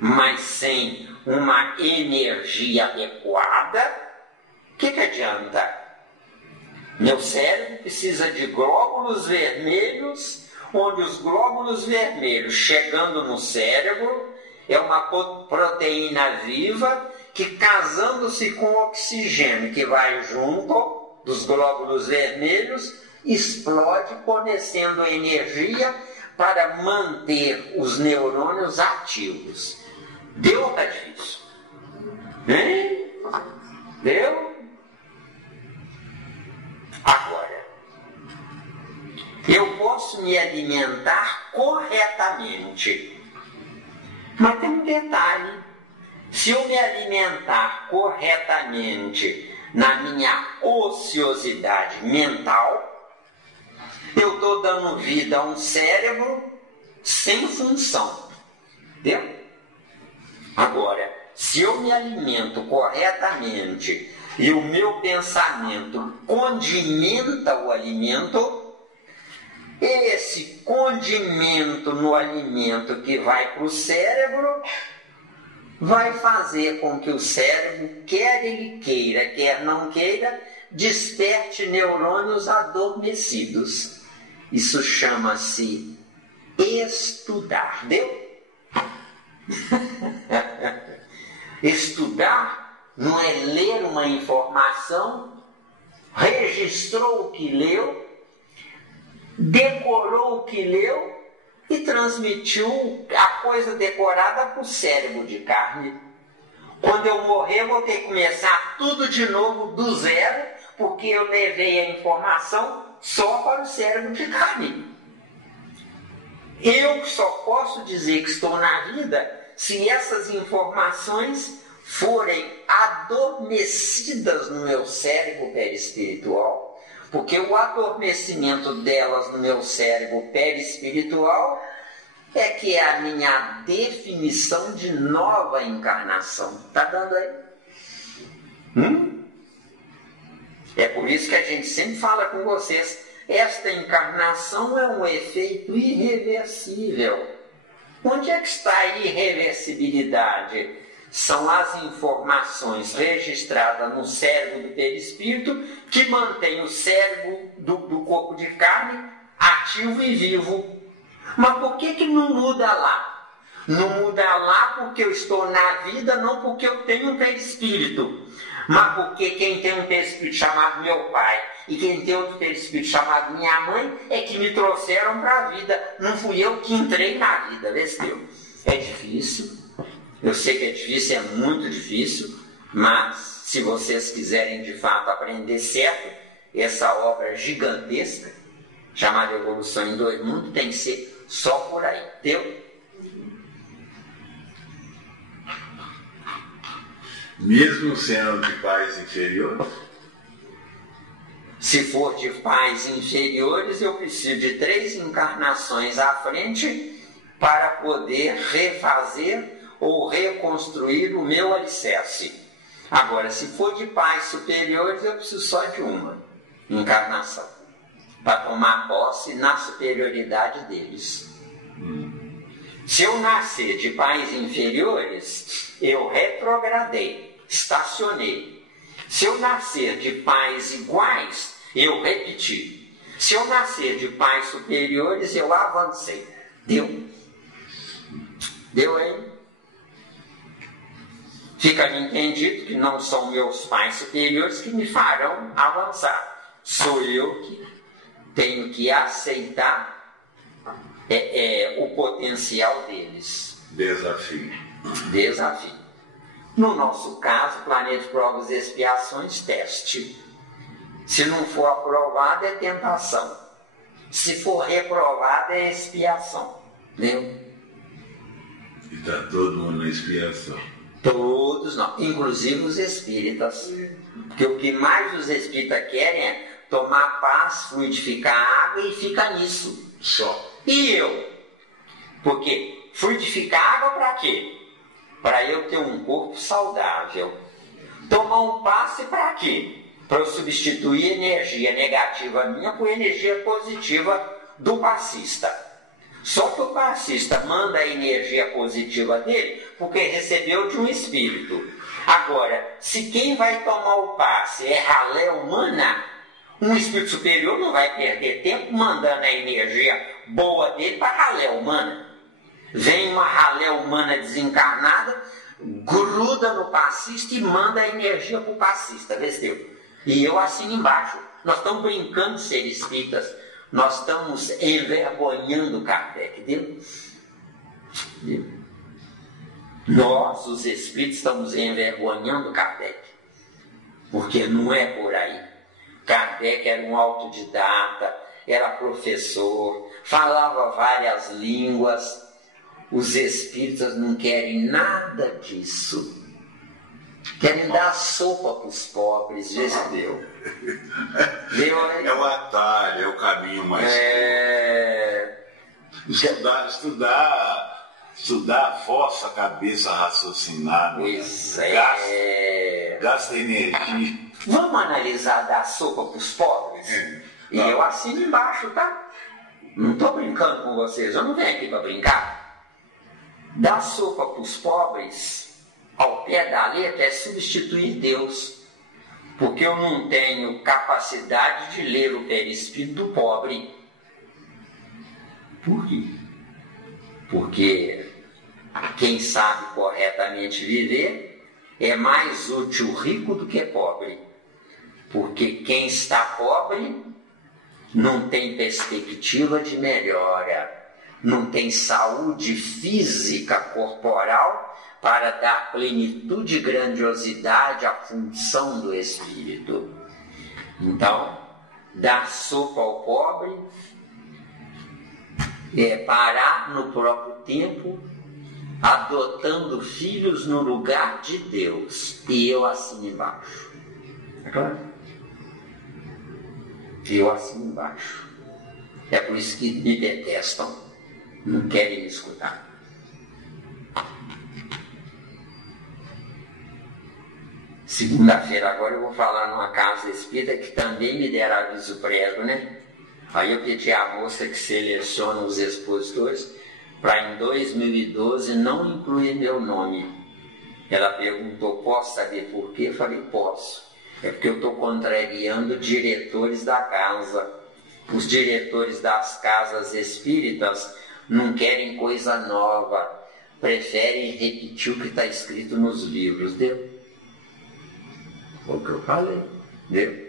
mas sem uma energia adequada, o que adianta? Meu cérebro precisa de glóbulos vermelhos, onde os glóbulos vermelhos, chegando no cérebro, é uma proteína viva que, casando-se com o oxigênio que vai junto dos glóbulos vermelhos, explode, fornecendo energia para manter os neurônios ativos. Deu ou está difícil? Hein? Deu? Agora, eu posso me alimentar corretamente. Mas tem um detalhe. Se eu me alimentar corretamente na minha ociosidade mental, eu estou dando vida a um cérebro sem função. Entendeu? Agora, se eu me alimento corretamente e o meu pensamento condimenta o alimento, esse condimento no alimento que vai para o cérebro vai fazer com que o cérebro, quer ele queira, quer não queira, desperte neurônios adormecidos. Isso chama-se estudar. Deu? Estudar não é ler uma informação, registrou o que leu, decorou o que leu e transmitiu a coisa decorada para o cérebro de carne. Quando eu morrer, vou ter que começar tudo de novo do zero, porque eu levei a informação só para o cérebro de carne. Eu só posso dizer que estou na vida se essas informações forem adormecidas no meu cérebro perispiritual. Porque o adormecimento delas no meu cérebro perispiritual é que é a minha definição de nova encarnação. Está dando aí? É por isso que a gente sempre fala com vocês, esta encarnação é um efeito irreversível. Onde é que está a irreversibilidade? São as informações registradas no cérebro do perispírito que mantém o cérebro do corpo de carne ativo e vivo. Mas por que não muda lá? Não muda lá porque eu estou na vida, não porque eu tenho um perispírito. Mas porque quem tem um perispírito chamado meu pai e quem tem outro perispírito chamado minha mãe é que me trouxeram para a vida. Não fui eu que entrei na vida. Vê se deu. É difícil. Eu sei que é difícil, é muito difícil, mas se vocês quiserem de fato aprender certo, essa obra gigantesca, chamada Evolução em Dois Mundos, tem que ser só por aí. Deu? Mesmo sendo de pais inferiores? Se for de pais inferiores, eu preciso de 3 encarnações à frente para poder refazer ou reconstruir o meu alicerce. Agora, se for de pais superiores, eu preciso só de uma encarnação para tomar posse na superioridade deles. Se eu nascer de pais inferiores, eu retrogradei, estacionei. Se eu nascer de pais iguais, eu repeti. Se eu nascer de pais superiores, eu avancei. Deu? Deu aí? Fica entendido que não são meus pais superiores que me farão avançar. Sou eu que tenho que aceitar o potencial deles. Desafio. No nosso caso, planeta de provas e expiações, teste. Se não for aprovado, é tentação. Se for reprovado, é expiação. Entendeu? E está todo mundo na expiação. Todos nós, inclusive os espíritas. Porque o que mais os espíritas querem é tomar paz, fluidificar água e fica nisso. Só. E eu? Porque fluidificar água para quê? Para eu ter um corpo saudável. Tomar um passe para quê? Para eu substituir energia negativa minha por energia positiva do passista. Só que o passista manda a energia positiva dele porque recebeu de um espírito. Agora, se quem vai tomar o passe é ralé humana, um espírito superior não vai perder tempo mandando a energia boa dele para a ralé humana. Vem uma ralé humana desencarnada, gruda no passista e manda a energia para o passista, vê? E eu assino embaixo. Nós estamos brincando de ser espíritas, nós estamos envergonhando Kardec, entendeu? Nós, os espíritos, estamos envergonhando Kardec, porque não é por aí. Kardec era um autodidata, era professor, falava várias línguas. Os espíritas não querem nada disso. Querem dar sopa para os pobres, vê se deu. É o atalho, é o caminho mais Estudar força a cabeça a raciocinar. Pois Gasta energia. Vamos analisar dar sopa para os pobres? E eu assino embaixo, tá? Não estou brincando com vocês, eu não venho aqui para brincar. Dar sopa para os pobres, ao pé da letra, é substituir Deus. Porque eu não tenho capacidade de ler o perispírito do pobre. Por quê? Porque quem sabe corretamente viver é mais útil rico do que pobre. Porque quem está pobre não tem perspectiva de melhora, não tem saúde física corporal para dar plenitude e grandiosidade à função do espírito. Então, dar sopa ao pobre é parar no próprio tempo, adotando filhos no lugar de Deus. E eu assino embaixo. É claro? Eu assino embaixo. É por isso que me detestam. Não querem me escutar. Segunda-feira agora eu vou falar numa casa espírita que também me deram aviso prévio, né? Aí eu pedi à moça que seleciona os expositores para em 2012 não incluir meu nome. Ela perguntou, posso saber por quê? Eu falei, posso. É porque eu estou contrariando diretores da casa. Os diretores das casas espíritas não querem coisa nova, preferem repetir o que está escrito nos livros. Deu? Foi o que eu falei. Deu?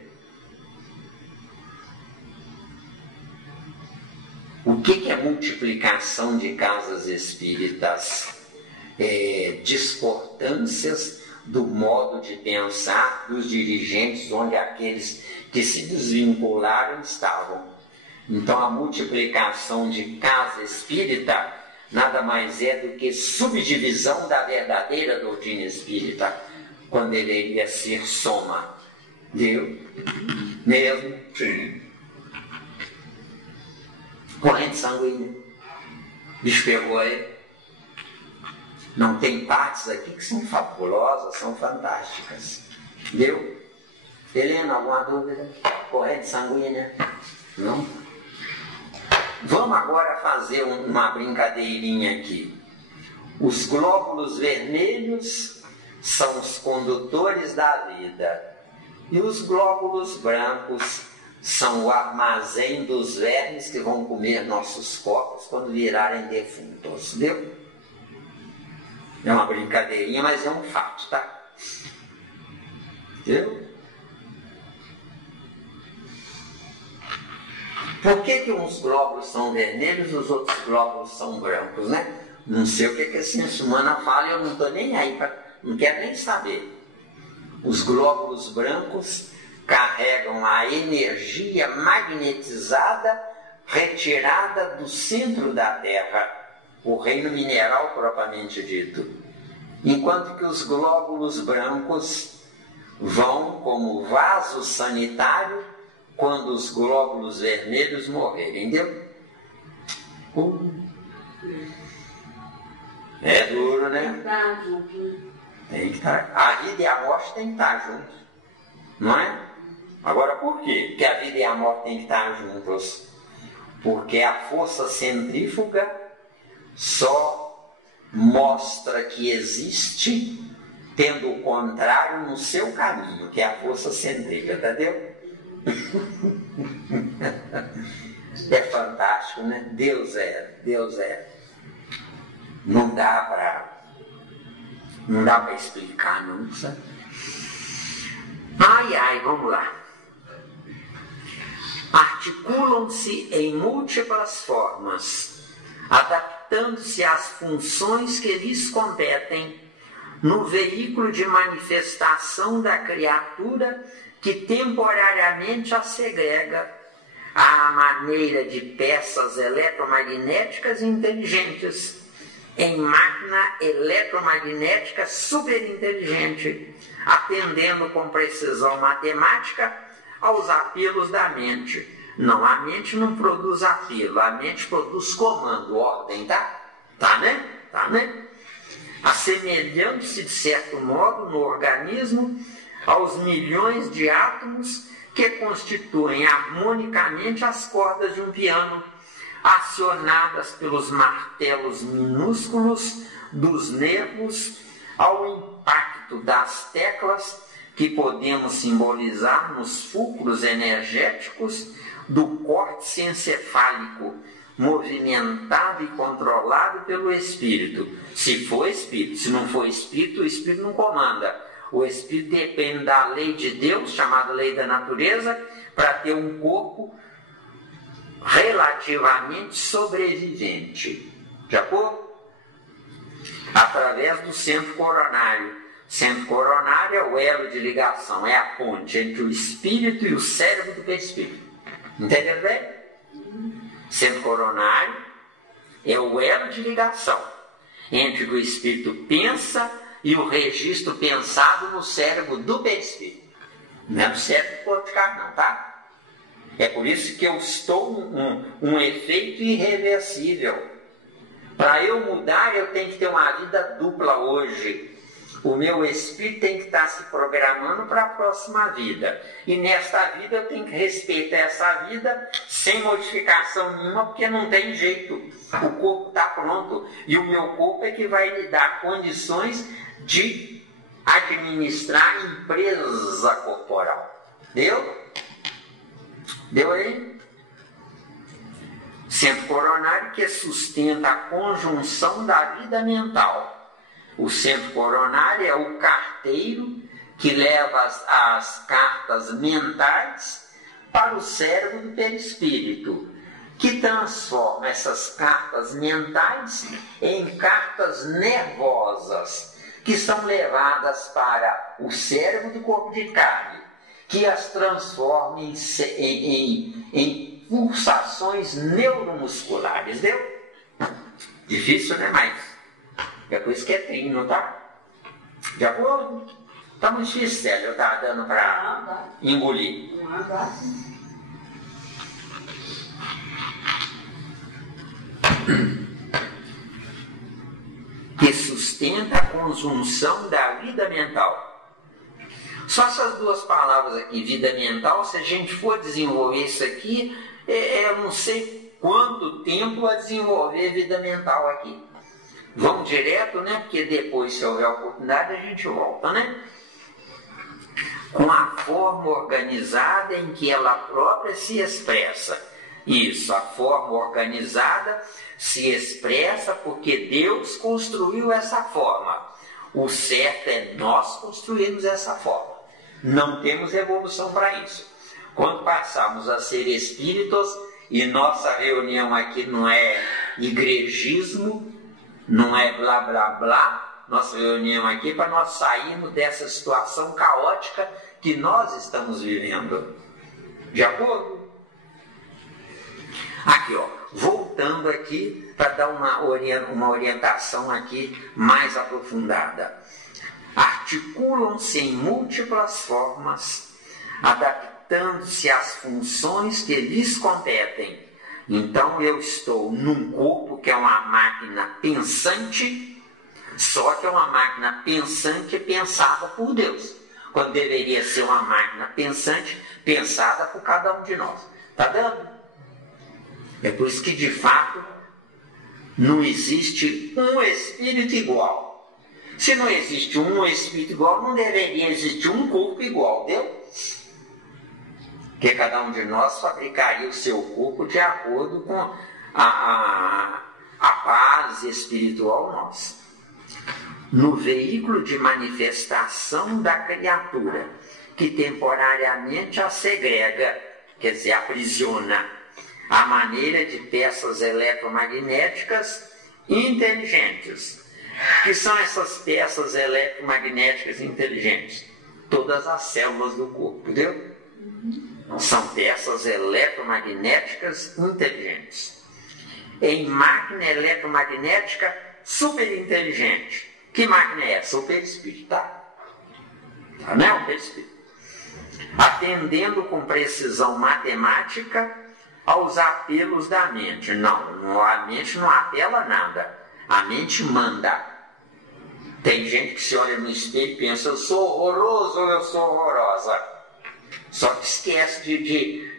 O que é multiplicação de casas espíritas? Discordâncias do modo de pensar dos dirigentes onde aqueles que se desvincularam estavam. Então a multiplicação de casa espírita nada mais é do que subdivisão da verdadeira doutrina espírita, quando deveria ser soma. Viu? Mesmo? Sim. Corrente sanguínea. Bicho pegou aí. Não tem partes aqui que são fabulosas, são fantásticas. Viu? Helena, alguma dúvida? Corrente sanguínea? Não? Vamos agora fazer uma brincadeirinha aqui. Os glóbulos vermelhos são os condutores da vida. E os glóbulos brancos são o armazém dos vermes que vão comer nossos corpos quando virarem defuntos. Viu? É uma brincadeirinha, mas é um fato, tá? Viu? Por que uns glóbulos são vermelhos e os outros glóbulos são brancos, né? Não sei o que a ciência humana fala, eu não estou nem aí, não quero nem saber. Os glóbulos brancos carregam a energia magnetizada retirada do centro da Terra, o reino mineral propriamente dito. enquanto que os glóbulos brancos vão como vaso sanitário quando os glóbulos vermelhos morrerem, entendeu? É duro, né? Tem que estar. A vida e a morte tem que estar juntos, não é? Agora por quê? Porque a vida e a morte tem que estar juntos. Porque a força centrífuga só mostra que existe tendo o contrário no seu caminho, que é a força centrífuga, entendeu? É fantástico, né? Deus é. Não dá para explicar, não, sabe? Ai, vamos lá. Articulam-se em múltiplas formas, adaptando-se às funções que lhes competem, no veículo de manifestação da criatura que temporariamente a segrega, à maneira de peças eletromagnéticas inteligentes, em máquina eletromagnética superinteligente, atendendo com precisão matemática aos apelos da mente. Não, a mente não produz apelo, a mente produz comando, ordem, tá? Tá, né? Assemelhando-se, de certo modo, no organismo, aos milhões de átomos que constituem harmonicamente as cordas de um piano, acionadas pelos martelos minúsculos dos nervos ao impacto das teclas que podemos simbolizar nos fulcros energéticos do córtex encefálico, movimentado e controlado pelo espírito. Se for espírito, se não for espírito, o espírito não comanda. O espírito depende da lei de Deus, chamada lei da natureza, para ter um corpo relativamente sobrevivente. De acordo? Através do centro coronário. O centro coronário é o elo de ligação, é a ponte entre o espírito e o cérebro do perispírito. Entendeu bem? Centro coronário é o elo de ligação entre o que o espírito pensa e o registro pensado no cérebro do perispírito. Não é do cérebro cortical, não, tá? É por isso que eu estou um efeito irreversível. Para eu mudar, eu tenho que ter uma vida dupla hoje. O meu espírito tem que estar se programando para a próxima vida. E nesta vida eu tenho que respeitar essa vida sem modificação nenhuma, porque não tem jeito. O corpo está pronto. E o meu corpo é que vai lhe dar condições de administrar a empresa corporal. Deu? Deu aí? Centro coronário que sustenta a conjunção da vida mental. O centro coronário é o carteiro que leva as cartas mentais para o cérebro do perispírito, que transforma essas cartas mentais em cartas nervosas, que são levadas para o cérebro do corpo de carne, que as transforma em pulsações neuromusculares. Deu? Difícil, né? Mas é por isso que é trino, tá? De acordo? Tá muito difícil, Célio, tá dando para engolir. Que sustenta a conjunção da vida mental. Só essas duas palavras aqui, vida mental, se a gente for desenvolver isso aqui, eu não sei quanto tempo a desenvolver vida mental aqui. Vamos direto, né? Porque depois, se houver oportunidade, a gente volta, né? Com a forma organizada em que ela própria se expressa. Isso, a forma organizada se expressa porque Deus construiu essa forma. O certo é nós construirmos essa forma. Não temos evolução para isso. Quando passarmos a ser espíritos, e nossa reunião aqui não é igrejismo, não é blá blá blá, nossa reunião aqui é para nós sairmos dessa situação caótica que nós estamos vivendo. De acordo? Aqui, ó, vou voltando aqui para dar uma orientação aqui mais aprofundada. Articulam-se em múltiplas formas, adaptando-se às funções que lhes competem. Então eu estou num corpo que é uma máquina pensante, só que é uma máquina pensante pensada por Deus, quando deveria ser uma máquina pensante pensada por cada um de nós. Está dando? É por isso que, de fato, não existe um espírito igual. Se não existe um espírito igual, não deveria existir um corpo igual, deu? Porque cada um de nós fabricaria o seu corpo de acordo com a base espiritual nossa. No veículo de manifestação da criatura, que temporariamente a segrega, quer dizer, aprisiona, à maneira de peças eletromagnéticas inteligentes. Que são essas peças eletromagnéticas inteligentes? Todas as células do corpo, entendeu? São peças eletromagnéticas inteligentes. Em máquina eletromagnética superinteligente. Que máquina é essa? O perispírito, tá? Não é o perispírito. Atendendo com precisão matemática aos apelos da mente. Não, a mente não apela a nada. A mente manda. Tem gente que se olha no espelho e pensa, eu sou horroroso ou eu sou horrorosa. Só que esquece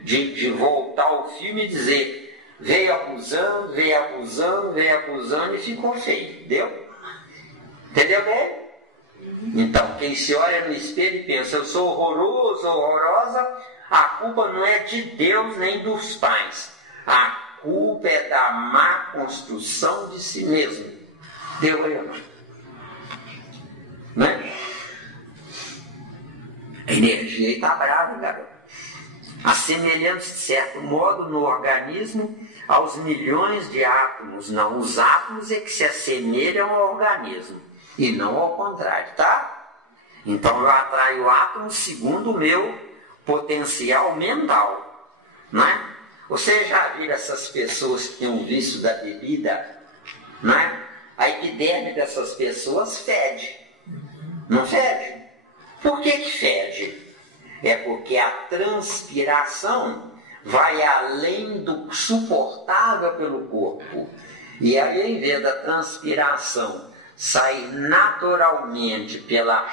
de voltar ao filme e dizer, veio abusando, veio abusando, veio abusando e ficou feio. Entendeu? Entendeu bem? Então, quem se olha no espelho e pensa, eu sou horroroso ou horrorosa, a culpa não é de Deus nem dos pais. A culpa é da má construção de si mesmo. Deu aí, né? A energia está brava, hein, garoto? Assemelhando-se, de certo modo, no organismo aos milhões de átomos. Não, os átomos é que se assemelham ao organismo, e não ao contrário, tá? Então eu atraio o átomo segundo o meu potencial mental, não é? Você já viu essas pessoas que têm um vício da bebida? Não é? A epiderme dessas pessoas fede. Não fede? Por que fede? É porque a transpiração vai além do suportável pelo corpo. E aí, em vez da transpiração sair naturalmente pela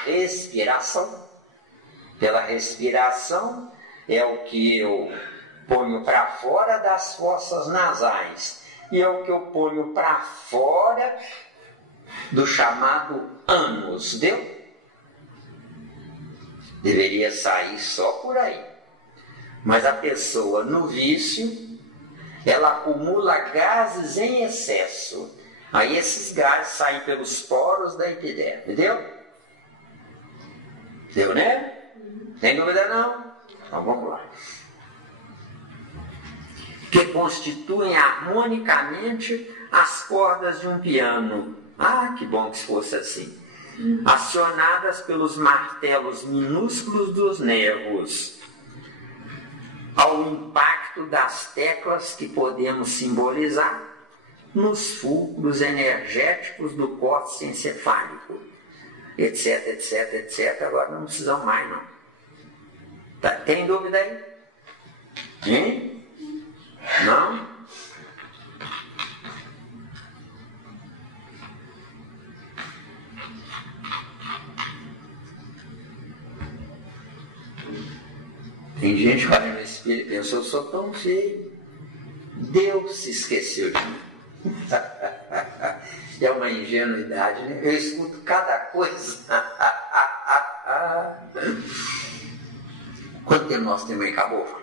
respiração é o que eu ponho para fora das fossas nasais e é o que eu ponho para fora do chamado ânus, deu? Deveria sair só por aí. Mas a pessoa no vício, ela acumula gases em excesso. Aí esses gases saem pelos poros da epiderme, entendeu? Deu, né? Tem dúvida não? Então vamos lá. Que constituem harmonicamente as cordas de um piano. Ah, que bom que fosse assim. Acionadas pelos martelos minúsculos dos nervos, ao impacto das teclas que podemos simbolizar nos fulcros energéticos do córtex encefálico, etc, etc, etc. Agora não precisam mais, não. Tá, tem dúvida aí? Hein? Não? Tem gente que olha no espelho e pensa, eu sou tão feio. Deus se esqueceu de mim. É uma ingenuidade, né? Eu escuto cada coisa. Quanto tempo nós temos aí, acabou?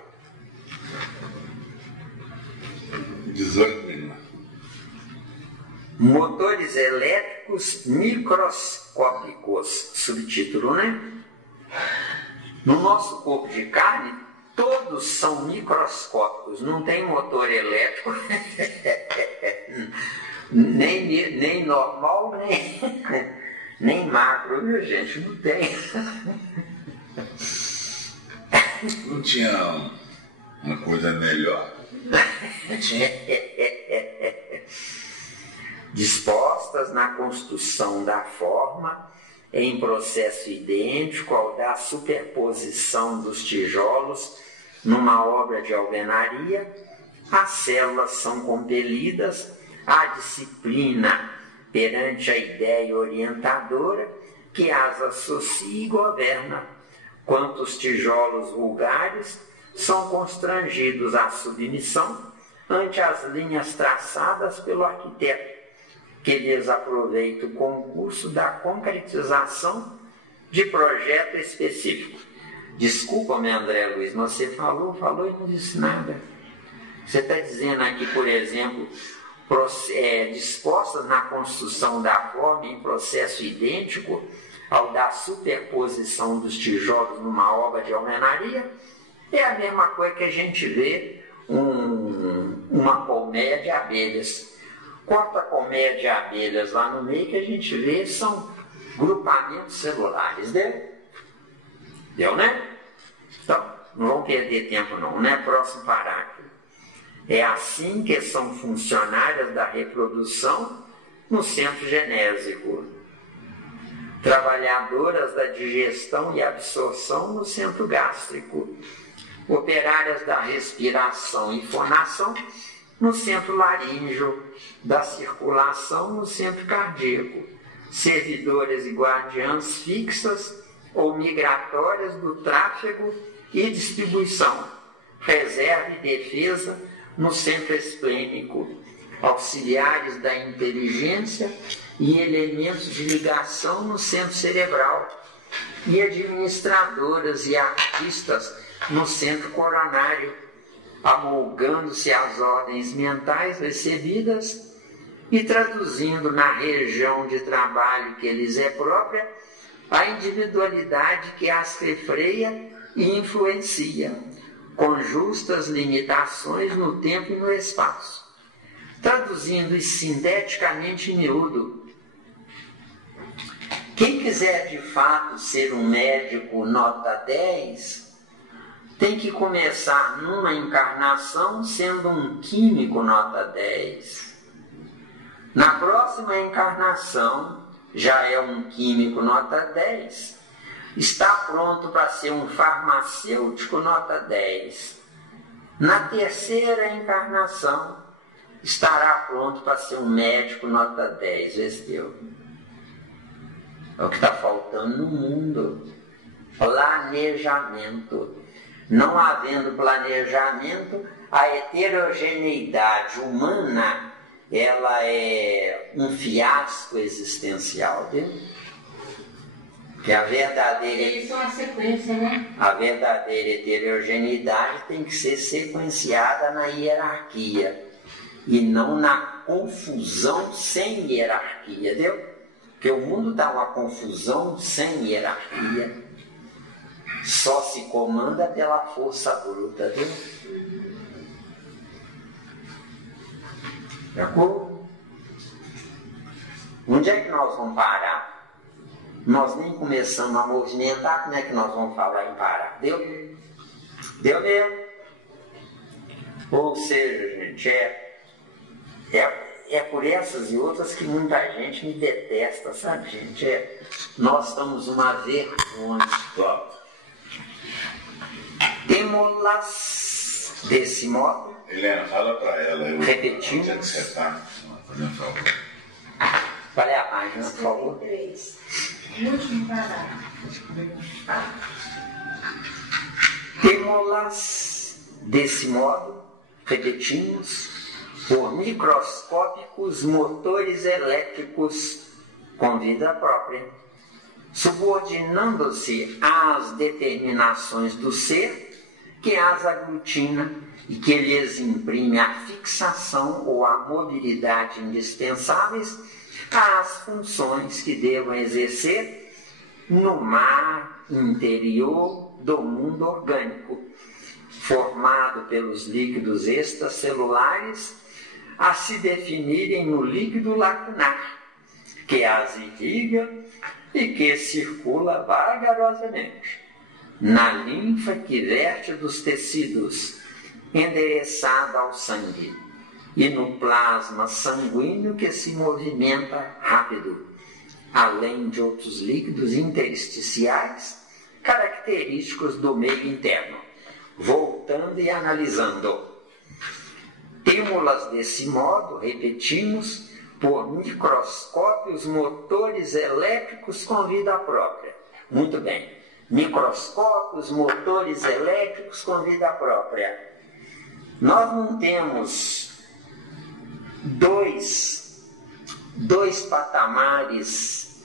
18 minutos. Motores elétricos microscópicos, subtítulo, né? No nosso corpo de carne, todos são microscópicos, não tem motor elétrico, nem normal, nem macro, viu, gente? Não tem. Não tinha uma coisa melhor. dispostas na construção da forma, em processo idêntico ao da superposição dos tijolos numa obra de alvenaria, as células são compelidas à disciplina perante a ideia orientadora que as associa e governa, quanto os tijolos vulgares são constrangidos à submissão ante as linhas traçadas pelo arquiteto, que lhes aproveita o concurso da concretização de projeto específico. Desculpa-me, André Luiz, mas você falou e não disse nada. Você está dizendo aqui, por exemplo, dispostas na construção da forma em processo idêntico ao da superposição dos tijolos numa obra de alvenaria, é a mesma coisa que a gente vê uma colmeia de abelhas. Quanto a colmeia de abelhas lá no meio, que a gente vê são grupamentos celulares, Deu, né? Então, não vamos perder tempo não, né? Próximo parágrafo. É assim que são funcionárias da reprodução no centro genésico, trabalhadoras da digestão e absorção no centro gástrico, operárias da respiração e fonação no centro laríngeo, da circulação no centro cardíaco, servidoras e guardiãs fixas ou migratórias do tráfego e distribuição, reserva e defesa no centro esplênico, auxiliares da inteligência e elementos de ligação no centro cerebral, e administradoras e artistas no centro coronário, amolgando-se às ordens mentais recebidas e traduzindo na região de trabalho que lhes é própria a individualidade que as refreia e influencia, com justas limitações no tempo e no espaço. Traduzindo sinteticamente em miúdo, quem quiser de fato ser um médico nota 10, tem que começar numa encarnação sendo um químico nota 10. Na próxima encarnação, já é um químico nota 10. Está pronto para ser um farmacêutico nota 10. Na terceira encarnação, estará pronto para ser um médico nota 10. Esse deu. É o que está faltando no mundo. Planejamento. Não havendo planejamento, a heterogeneidade humana, ela é um fiasco existencial, viu? Que a verdadeira... Isso é uma sequência, né? A verdadeira heterogeneidade tem que ser sequenciada na hierarquia e não na confusão sem hierarquia, viu? Porque o mundo dá uma confusão sem hierarquia. Só se comanda pela força bruta, viu? De acordo? Onde é que nós vamos parar? Nós nem começamos a movimentar, como é que nós vamos falar em parar? Deu? Deu mesmo? Ou seja, gente, é por essas e outras que muita gente me detesta, sabe, gente? Nós estamos uma vergonha. Temos-las desse modo. Helena, fala para ela. Repetimos. Onde é que você está? Fazendo favor. Qual é a página, por favor? 3. Último parágrafo. Temos-las desse modo, repetimos, por microscópicos motores elétricos com vida própria, subordinando-se às determinações do ser que as aglutina e que lhes imprime a fixação ou a mobilidade indispensáveis às funções que devam exercer no mar interior do mundo orgânico, formado pelos líquidos extracelulares, a se definirem no líquido lacunar, que as irriga e que circula vagarosamente na linfa que verte dos tecidos, endereçada ao sangue, e no plasma sanguíneo que se movimenta rápido, além de outros líquidos intersticiais característicos do meio interno. Voltando e analisando. Temos-las desse modo, repetimos, por microscópios motores elétricos com vida própria. Muito bem. Microscópios motores elétricos com vida própria. Nós não temos dois patamares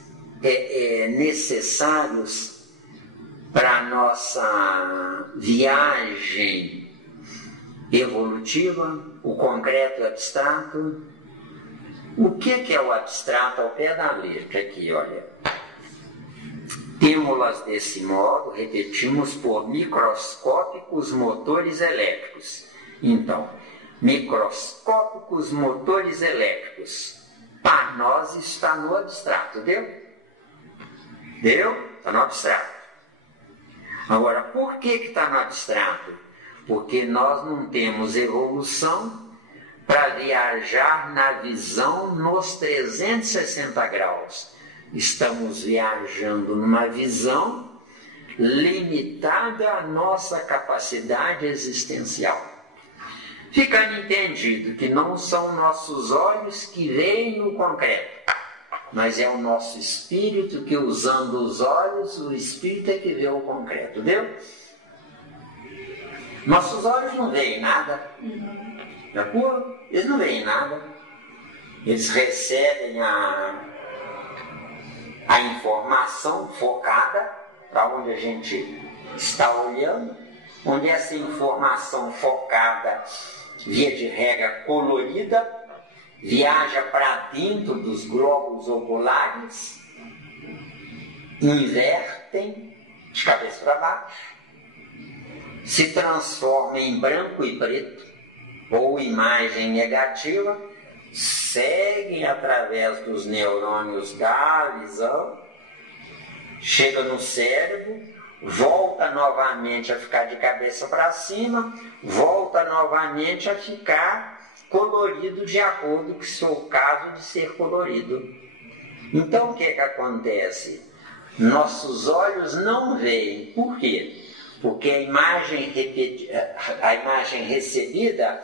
necessários para a nossa viagem evolutiva, o concreto e o abstrato. O que é o abstrato ao pé da letra aqui, olha? Temos-las desse modo, repetimos, por microscópicos motores elétricos. Então, microscópicos motores elétricos, para nós está no abstrato, deu? Deu? Está no abstrato. Agora, por que está no abstrato? Porque nós não temos evolução para viajar na visão nos 360 graus. Estamos viajando numa visão limitada à nossa capacidade existencial. Ficando entendido que não são nossos olhos que veem no concreto, mas é o nosso espírito que, usando os olhos, o espírito é que vê o concreto, viu? Nossos olhos não veem nada, de acordo? Eles não veem nada. Eles recebem a informação focada para onde a gente está olhando, onde essa informação focada, via de regra colorida, viaja para dentro dos glóbulos oculares, invertem de cabeça para baixo, se transforma em branco e preto, ou imagem negativa, seguem através dos neurônios da visão, chega no cérebro, volta novamente a ficar de cabeça para cima, volta novamente a ficar colorido de acordo com o seu caso de ser colorido. Então o que acontece? Nossos olhos não veem. Por quê? Porque a imagem recebida,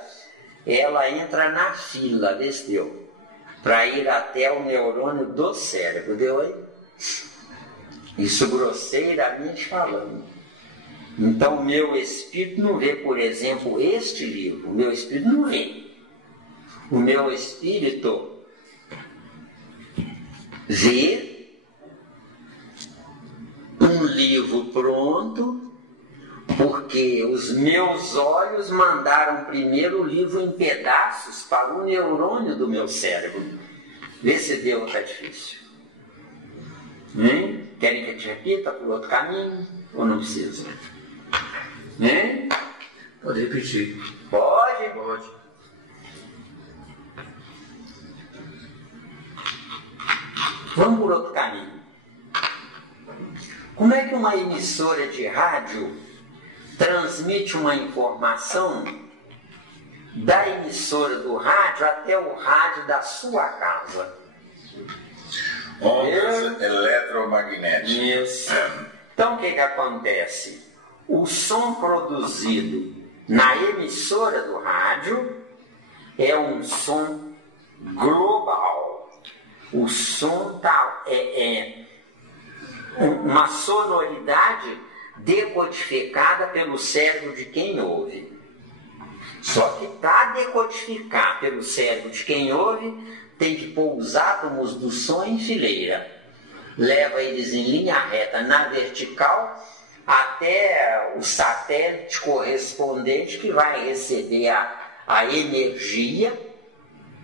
ela entra na fila, vê se deu, para ir até o neurônio do cérebro, deu aí? Isso grosseiramente falando. Então o meu espírito não vê, por exemplo, este livro. O meu espírito não vê. O meu espírito vê um livro pronto, porque os meus olhos mandaram primeiro o livro em pedaços para o neurônio do meu cérebro. Vê se deu, está difícil. Querem que eu te repita por outro caminho? Ou não precisa? Pode repetir. Pode? Pode. Vamos por outro caminho. Como é que uma emissora de rádio transmite uma informação da emissora do rádio até o rádio da sua casa? Ondas eletromagnéticas. Isso. Então o que acontece? O som produzido na emissora do rádio é um som global. O som é uma sonoridade decodificada pelo cérebro de quem ouve. Só que para decodificar pelo cérebro de quem ouve, tem que pôr os átomos do som em fileira. Leva eles em linha reta na vertical até o satélite correspondente que vai receber a energia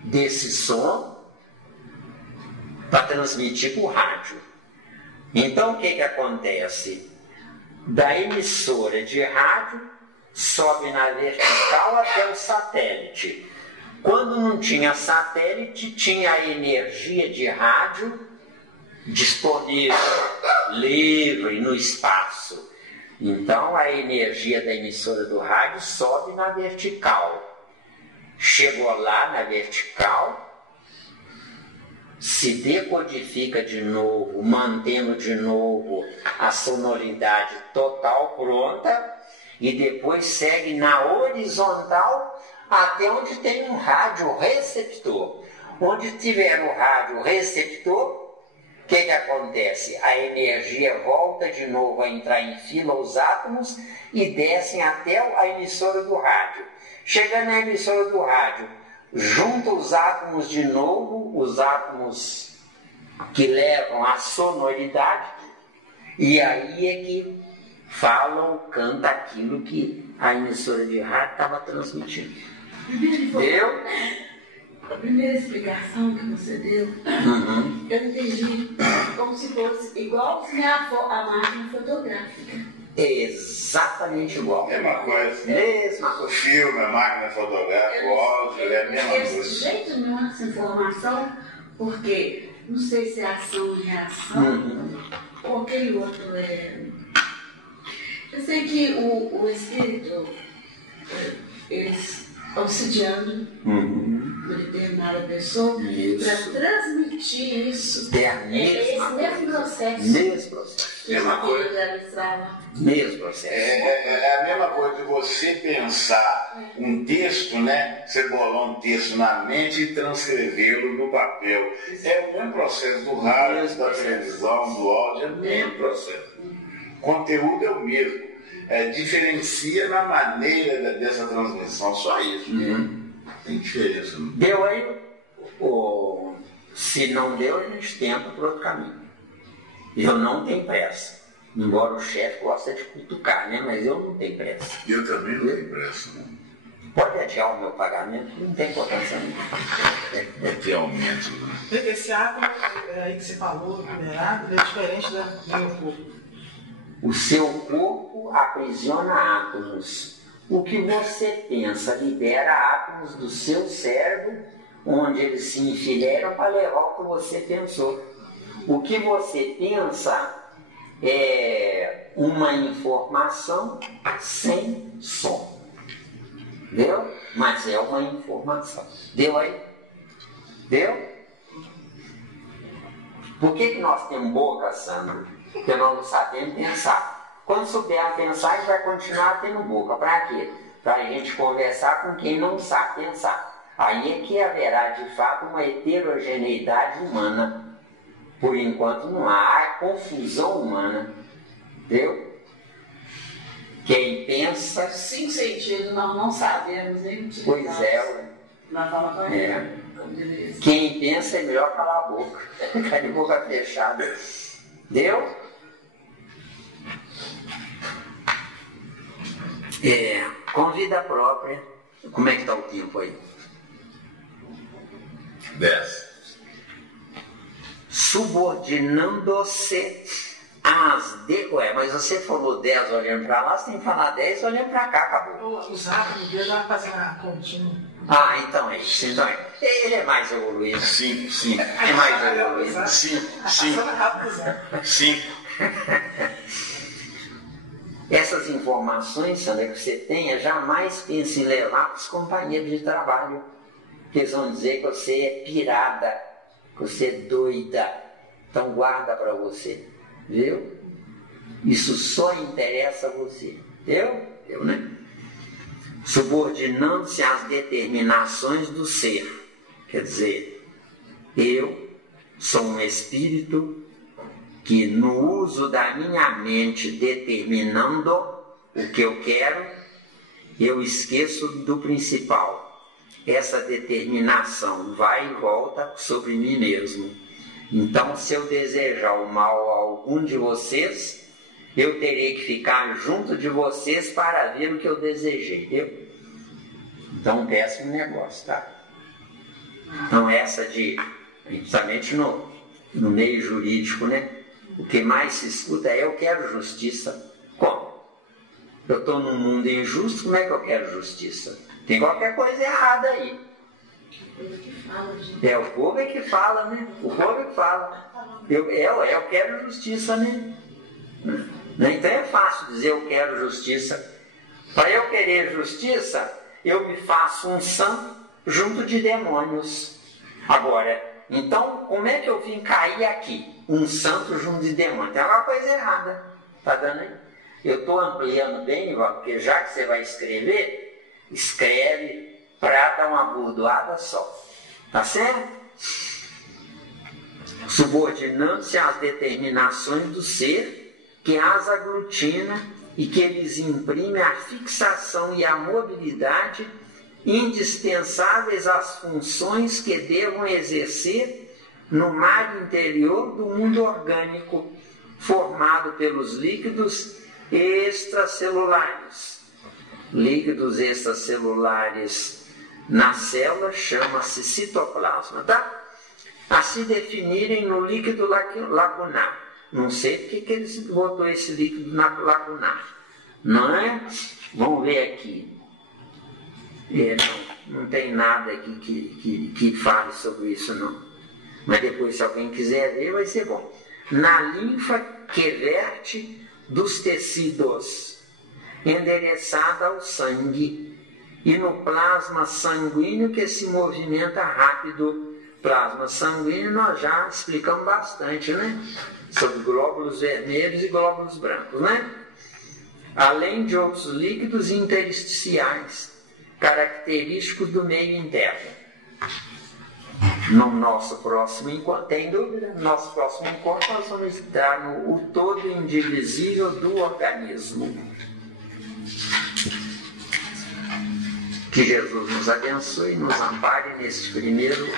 desse som para transmitir para o rádio. Então o que acontece? Da emissora de rádio sobe na vertical até o satélite. Quando não tinha satélite, tinha a energia de rádio disponível, livre no espaço. Então a energia da emissora do rádio sobe na vertical. chegou lá na vertical, se decodifica de novo, mantendo de novo a sonoridade total pronta, e depois segue na horizontal até onde tem um rádio receptor. Onde tiver o rádio receptor, o que acontece? A energia volta de novo a entrar em fila os átomos e descem até a emissora do rádio. Chegando na emissora do rádio, junta os átomos de novo, os átomos que levam a sonoridade, e aí é que falam, canta aquilo que a emissora de rádio estava transmitindo. Deu? A primeira explicação que você deu, eu entendi como se fosse igual a máquina fotográfica. Exatamente igual. Mesma coisa. Mesma coisa. Filme, a máquina fotográfica, o áudio, é a mesma coisa. De jeito nenhum essa informação, porque não sei se é ação e reação, ou aquele outro é... Eu sei que o espírito, eles auxiliando uma determinada pessoa para transmitir isso. É esse mesmo processo. Mesmo processo. Mesma coisa. Mesmo processo. É a mesma coisa de você pensar um texto, né? Você bolar um texto na mente e transcrevê-lo no papel. É o mesmo processo do rádio, da televisão, do áudio, é o mesmo processo. O conteúdo é o mesmo. Diferencia na maneira dessa transmissão, só isso. Tem diferença. Deu aí? Se não deu, a gente tenta por outro caminho. Eu não tenho pressa. Embora o chefe goste de cutucar, né? Mas eu não tenho pressa. Eu também não tenho pressa. Né? Pode adiar o meu pagamento, não tem importância nenhuma. É ter aumento. Né? Esse átomo aí que você falou, numerado, é diferente do meu corpo. O seu corpo aprisiona átomos. O que você pensa libera átomos do seu cérebro, onde eles se enfileiram para levar o que você pensou. O que você pensa é uma informação sem som. Deu? Mas é uma informação. Deu aí? Deu? Por que nós temos boca, Sandro? Porque nós não sabemos pensar. Quando souber a pensar, a gente vai continuar tendo boca. Para quê? Para a gente conversar com quem não sabe pensar. Aí é que haverá, de fato, uma heterogeneidade humana. Por enquanto não há confusão humana. Entendeu? Quem pensa... 5 sentidos nós não sabemos nem utilizar. Pois é. Na forma correta. Quem pensa é melhor calar a boca. Ficar de boca fechada. Deu? Com vida própria. Como é que está o tempo aí? 10. Subordinando-se às... mas você falou 10 olhando para lá, você tem que falar 10 olhando para cá, acabou. Os átomos dele vai fazer uma continha. Então é isso. Então ele é mais evoluído. Sim. É mais evoluído. Sim. Essas informações, Sandra, que você tenha, jamais pense em levar para os companheiros de trabalho. Que eles vão dizer que você é pirada, que você é doida. Então guarda para você. Viu? Isso só interessa a você. Viu, né? Subordinando-se às determinações do ser. Quer dizer, eu sou um espírito que no uso da minha mente determinando o que eu quero, eu esqueço do principal. Essa determinação vai e volta sobre mim mesmo. Então, se eu desejar o mal a algum de vocês, eu terei que ficar junto de vocês para ver o que eu desejei. Viu? Então, péssimo negócio, tá? Então, essa de, principalmente no meio jurídico, né? O que mais se escuta é: eu quero justiça. Como? Eu estou num mundo injusto, como é que eu quero justiça? Tem qualquer coisa errada aí. O povo é que fala, né? O povo é que fala. Eu quero justiça, né? Então é fácil dizer eu quero justiça. Para eu querer justiça, eu me faço um santo, junto de demônios. Agora, então, como é que eu vim cair aqui? Um santo junto de demônios. Tem alguma coisa errada. Está dando aí? Eu estou ampliando bem, porque já que você vai escrever, escreve para dar uma bordoada só. Tá certo? Subordinando-se às determinações do ser, que as aglutina e que lhes imprime a fixação e a mobilidade indispensáveis às funções que devam exercer no mar interior do mundo orgânico, formado pelos líquidos extracelulares. Líquidos extracelulares na célula chama-se citoplasma, tá? A se definirem no líquido lacunar. Não sei porque que eles botou esse líquido na lacunar, não é? Vamos ver aqui. Não tem nada aqui que fale sobre isso, não. Mas depois, se alguém quiser ver, vai ser bom. Na linfa que verte dos tecidos, endereçada ao sangue, e no plasma sanguíneo que se movimenta rápido. Plasma sanguíneo nós já explicamos bastante, né? Sobre glóbulos vermelhos e glóbulos brancos, né? Além de outros líquidos intersticiais, característicos do meio interno. No nosso próximo encontro, tem dúvida? No nosso próximo encontro nós vamos estudar o todo indivisível do organismo. Que Jesus nos abençoe e nos ampare neste primeiro